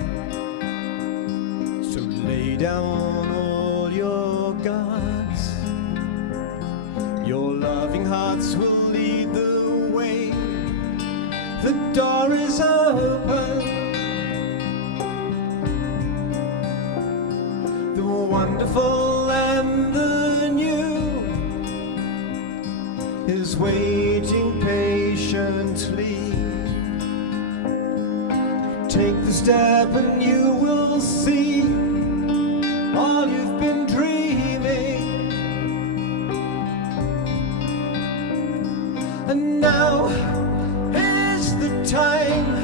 so lay down all your guards. Your loving hearts will lead the way. The door is open. The wonderful and the new is waiting patiently. Take the step and you will see all you've been dreaming. And now is the time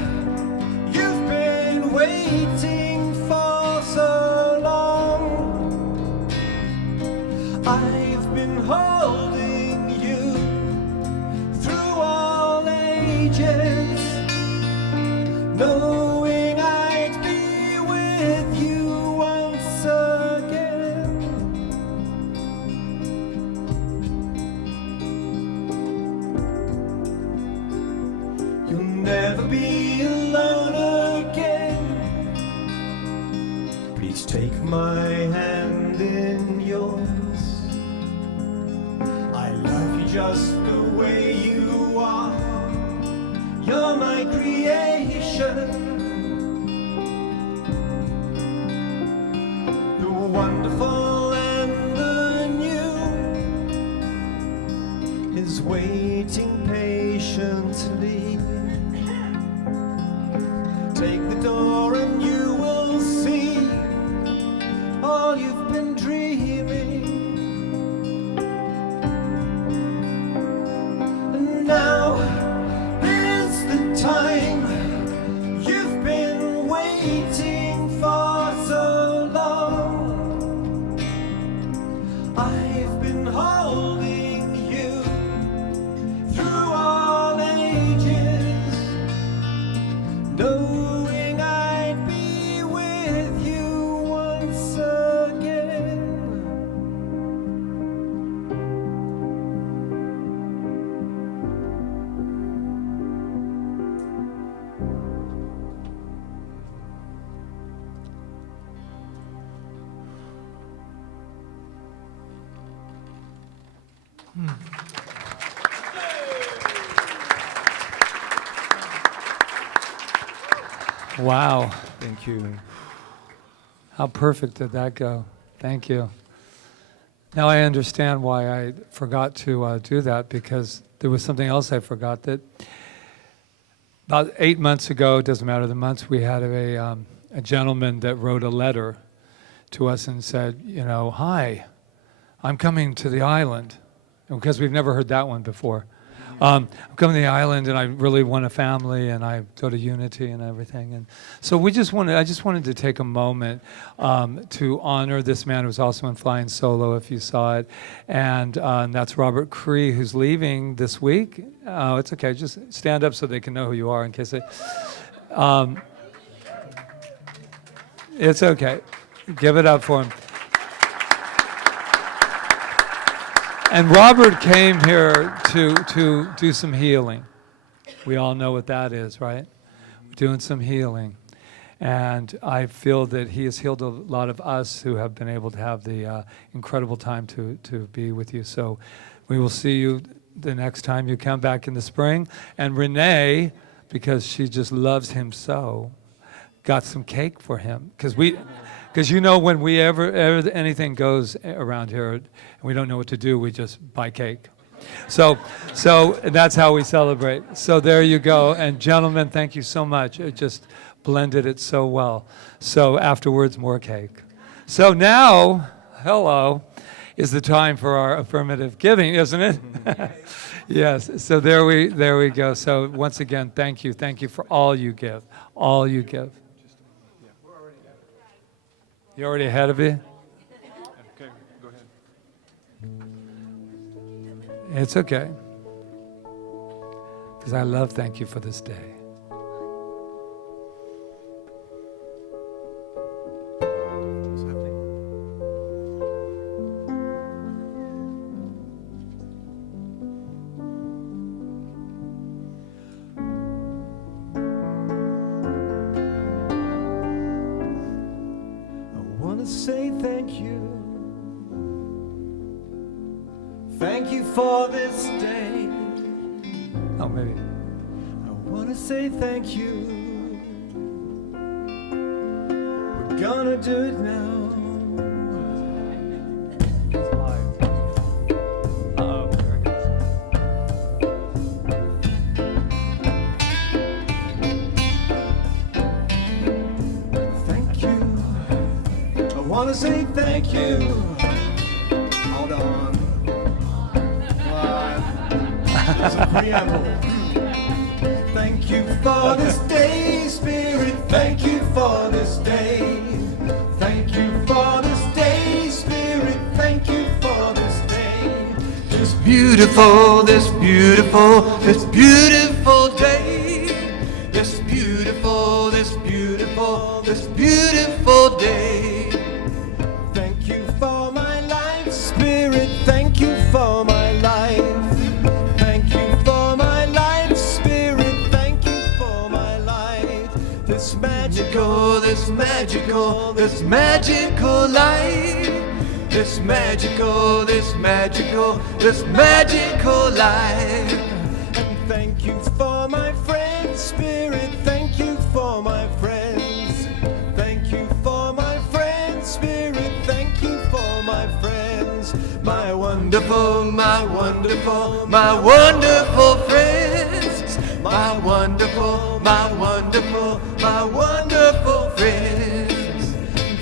you've been waiting for so long. I've been holding you through all ages, knowing I'd be with you once again. You'll never be alone again. Please take my hand in yours. I love you just the way you are. You're my creation. The wonderful and the new is waiting patiently. Take the door and you will see all you've been dreaming. And now is the time you've Wow. Thank you. How perfect did that go? Thank you. Now I understand why I forgot to do that, because there was something else I forgot. That about 8 months ago, it doesn't matter the months, we had a gentleman that wrote a letter to us and said, hi, I'm coming to the island, because we've never heard that one before. I'm coming to the island, and I really want a family, and I go to Unity and everything. And so I just wanted to take a moment to honor this man who's also in Flying Solo, if you saw it. And that's Robert Cree, who's leaving this week. Oh, it's okay. Just stand up so they can know who you are in case they... it's okay. Give it up for him. And Robert came here to do some healing. We all know what that is, right? Doing some healing. And I feel that he has healed a lot of us who have been able to have the incredible time to be with you. So we will see you the next time you come back in the spring. And Renee, because she just loves him so, got some cake for him. Because when we ever anything goes around here and we don't know what to do, we just buy cake. So that's how we celebrate. So there you go. And gentlemen, thank you so much. It just blended it so well. So afterwards, more cake. So now, hello, is the time for our affirmative giving, isn't it? Yes. So there we go. So once again, thank you. Thank you for all you give. All you give. You're already ahead of you? Okay, go ahead. It's okay. Because I love thank you for this day. What's happening? I want to say thank you. Thank you for this day. Oh, maybe. I want to say thank you. We're gonna do it now. It's live. Uh-oh, there it goes. Thank you. I want to say thank you. Hold on. There's a preamble. Thank you for this day, Spirit. Thank you for this day. Thank you for this day, Spirit. Thank you for this day. This beautiful, this beautiful, this beautiful day. This beautiful, this beautiful, this beautiful day. Thank you for my life, Spirit. Thank you for my life. Thank you for my life, Spirit. Thank you for my life. This magical, this magical, this magical life. This magical, this magical, this magical life. And thank you for my friends, Spirit. Thank you for my friends. Thank you for my friends, Spirit. Thank you for my friends. My wonderful, my wonderful, my wonderful friends. My wonderful, my wonderful, my wonderful friends.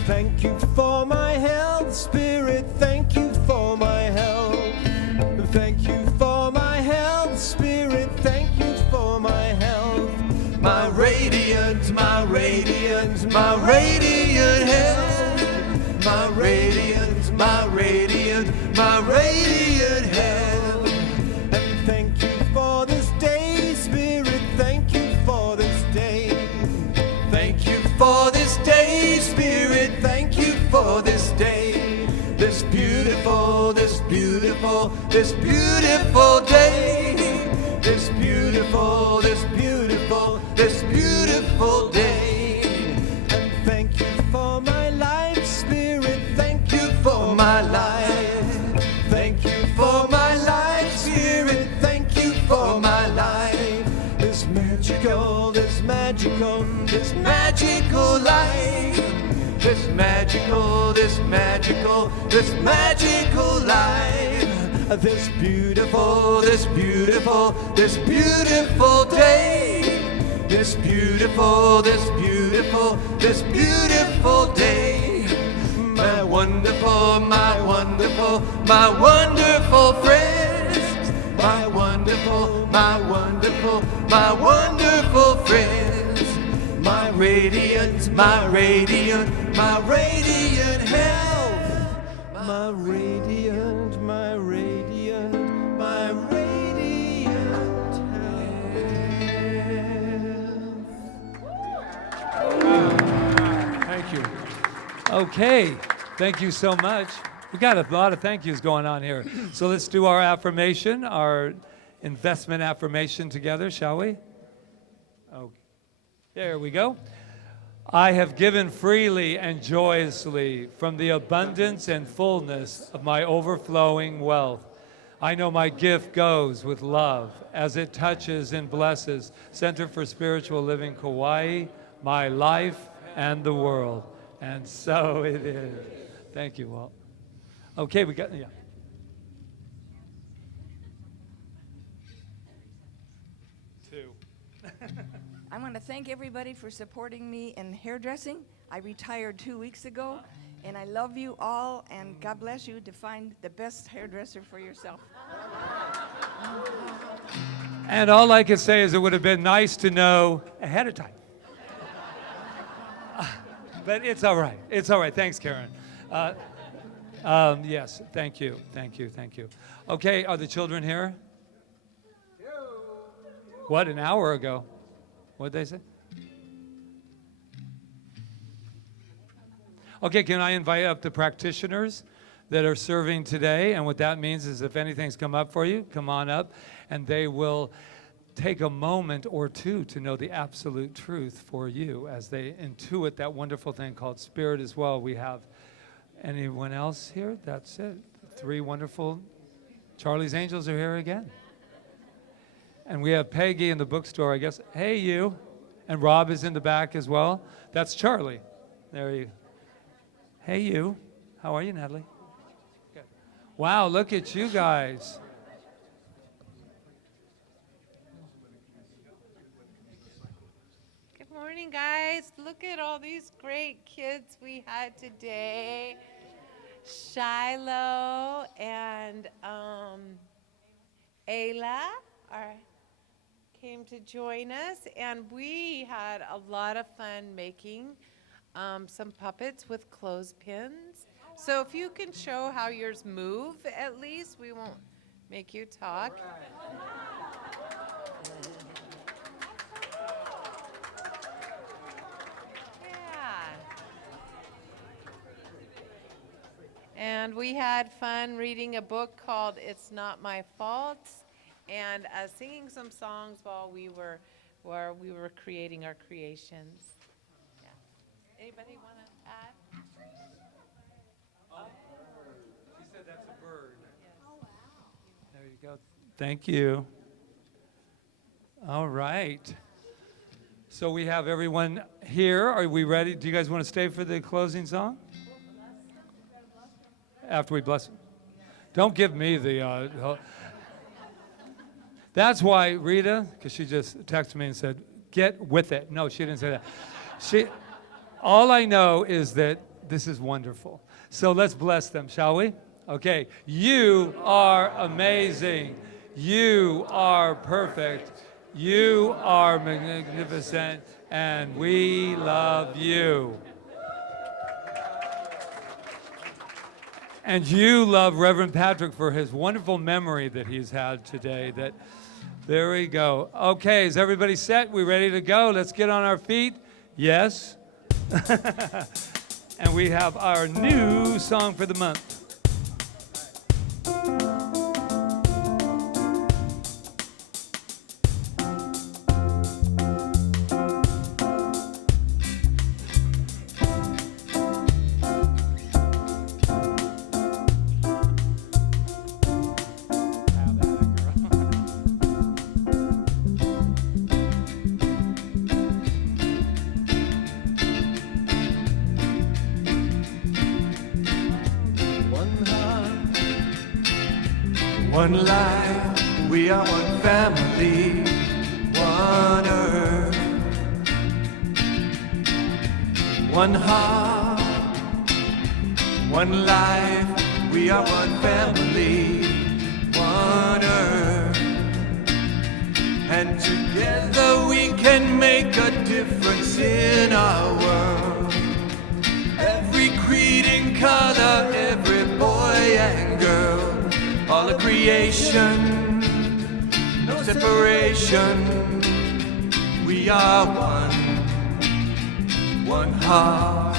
Thank you for my health, Spirit. Thank you for my health. Thank you for my health, Spirit. Thank you for my health. My radiant, my radiant, my radiant health. My radiant, my radiant, my radiant health. And thank you for this day, Spirit. Thank you for this day. Thank you for this day, Spirit. Thank you for this day. This beautiful, this beautiful, this beautiful day. This beautiful, this beautiful, this beautiful day. And thank you for my life, Spirit. Thank you for my life. Thank you for my life. magical, this magical, this magical life. This magical, this magical, this magical life. This beautiful, this beautiful, this beautiful day. This beautiful, this beautiful, this beautiful day. My wonderful, my wonderful, my wonderful friends. My wonderful, my wonderful, my wonderful friends. My radiant, my radiant, my radiant health. My radiant, my radiant, my radiant health. Thank you. Okay, thank you so much. We got a lot of thank yous going on here. So let's do our affirmation, our investment affirmation together, shall we? Oh, there we go. I have given freely and joyously from the abundance and fullness of my overflowing wealth. I know my gift goes with love as it touches and blesses Center for Spiritual Living Kauai, my life, and the world. And so it is. Thank you, Walt. Okay, we got, yeah. Two. I want to thank everybody for supporting me in hairdressing. I retired 2 weeks ago, and I love you all, and God bless you to find the best hairdresser for yourself. And all I can say is it would have been nice to know ahead of time. But it's all right. It's all right. Thanks, Karen. Yes, thank you. Thank you. Thank you. Okay, are the children here? What, an hour ago? What'd they say? Okay, can I invite up the practitioners that are serving today? And what that means is if anything's come up for you, come on up, and they will take a moment or two to know the absolute truth for you as they intuit that wonderful thing called spirit as well. We have anyone else here? That's it. 3 wonderful. Charlie's Angels are here again. And we have Peggy in the bookstore, I guess. Hey, you. And Rob is in the back as well. That's Charlie. There you. Hey, you. How are you, Natalie? Good. Wow, look at you guys. Good morning, guys. Look at all these great kids we had today. Shiloh and Ayla came to join us, and we had a lot of fun making some puppets with clothespins. So if you can show how yours move, at least we won't make you talk. And we had fun reading a book called It's Not My Fault, and singing some songs while we were creating our creations. Yeah. Anybody want to add? She said that's a bird. Yes. Oh, wow. There you go. Thank you. All right. So we have everyone here. Are we ready? Do you guys want to stay for the closing song? After we bless them. Don't give me the... That's why Rita, because she just texted me and said, get with it. No, she didn't say that. All I know is that this is wonderful. So let's bless them, shall we? Okay. You are amazing. You are perfect. You are magnificent. And we love you. And you love Reverend Patrick for his wonderful memory that he's had today. There we go. Okay, is everybody set? We ready to go? Let's get on our feet. Yes. And we have our new song for the month. One life, we are one family, one earth, one heart, one life, we are one family, one earth, and together we can make a difference in our world. Every creed and color, every boy and girl, all of creation, no separation. We are one heart.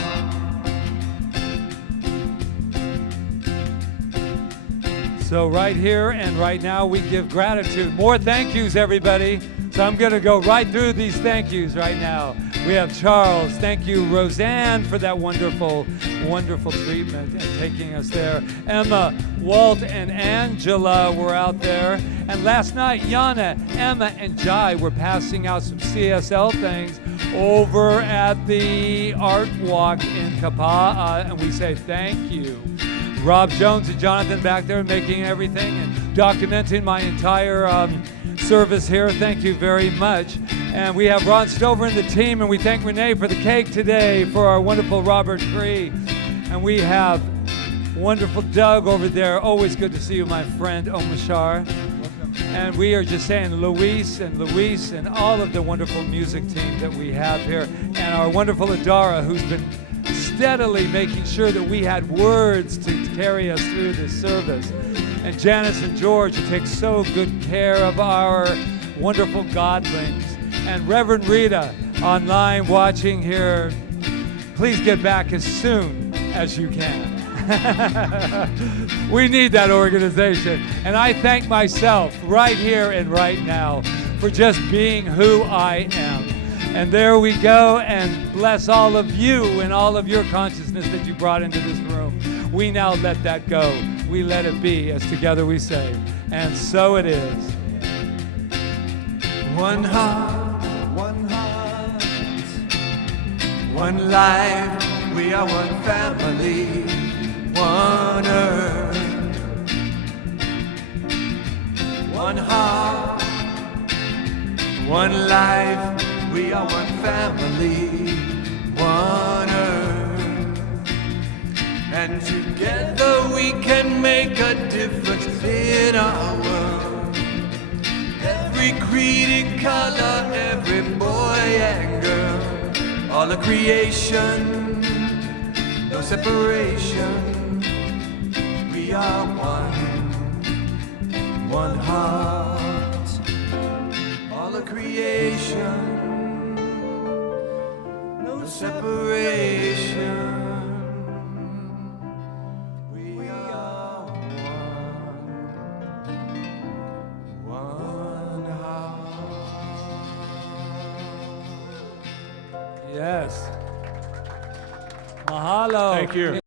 So right here and right now we give gratitude. More thank yous, everybody. So I'm going to go right through these thank yous right now. We have Charles. Thank you, Roseanne, for that wonderful, wonderful treatment and taking us there. Emma, Walt, and Angela were out there. And last night, Yana, Emma, and Jai were passing out some CSL things over at the Art Walk in Kaua'i, and we say thank you. Rob Jones and Jonathan back there making everything and documenting my entire service here. Thank you very much. And we have Ron Stover and the team, and we thank Renee for the cake today for our wonderful Robert Cree. And we have wonderful Doug over there. Always good to see you, my friend Omashar. And we are just saying Luis and all of the wonderful music team that we have here, and our wonderful Adara, who's been steadily making sure that we had words to carry us through this service. And Janice and George, who take so good care of our wonderful godlings. And Reverend Rita, online watching here, please get back as soon as you can. We need that organization. And I thank myself right here and right now for just being who I am. And there we go, and bless all of you and all of your consciousness that you brought into this room. We now let that go. We let it be, as together we say. And so it is. One heart, one life, we are one family, one earth, one heart, one life, we are one family, one earth, and together we can make a difference in our world. Every creed and color, every boy and girl, all of creation, no separation. We are one heart, all of creation, no separation. We are one heart. Yes. Mahalo. Thank you.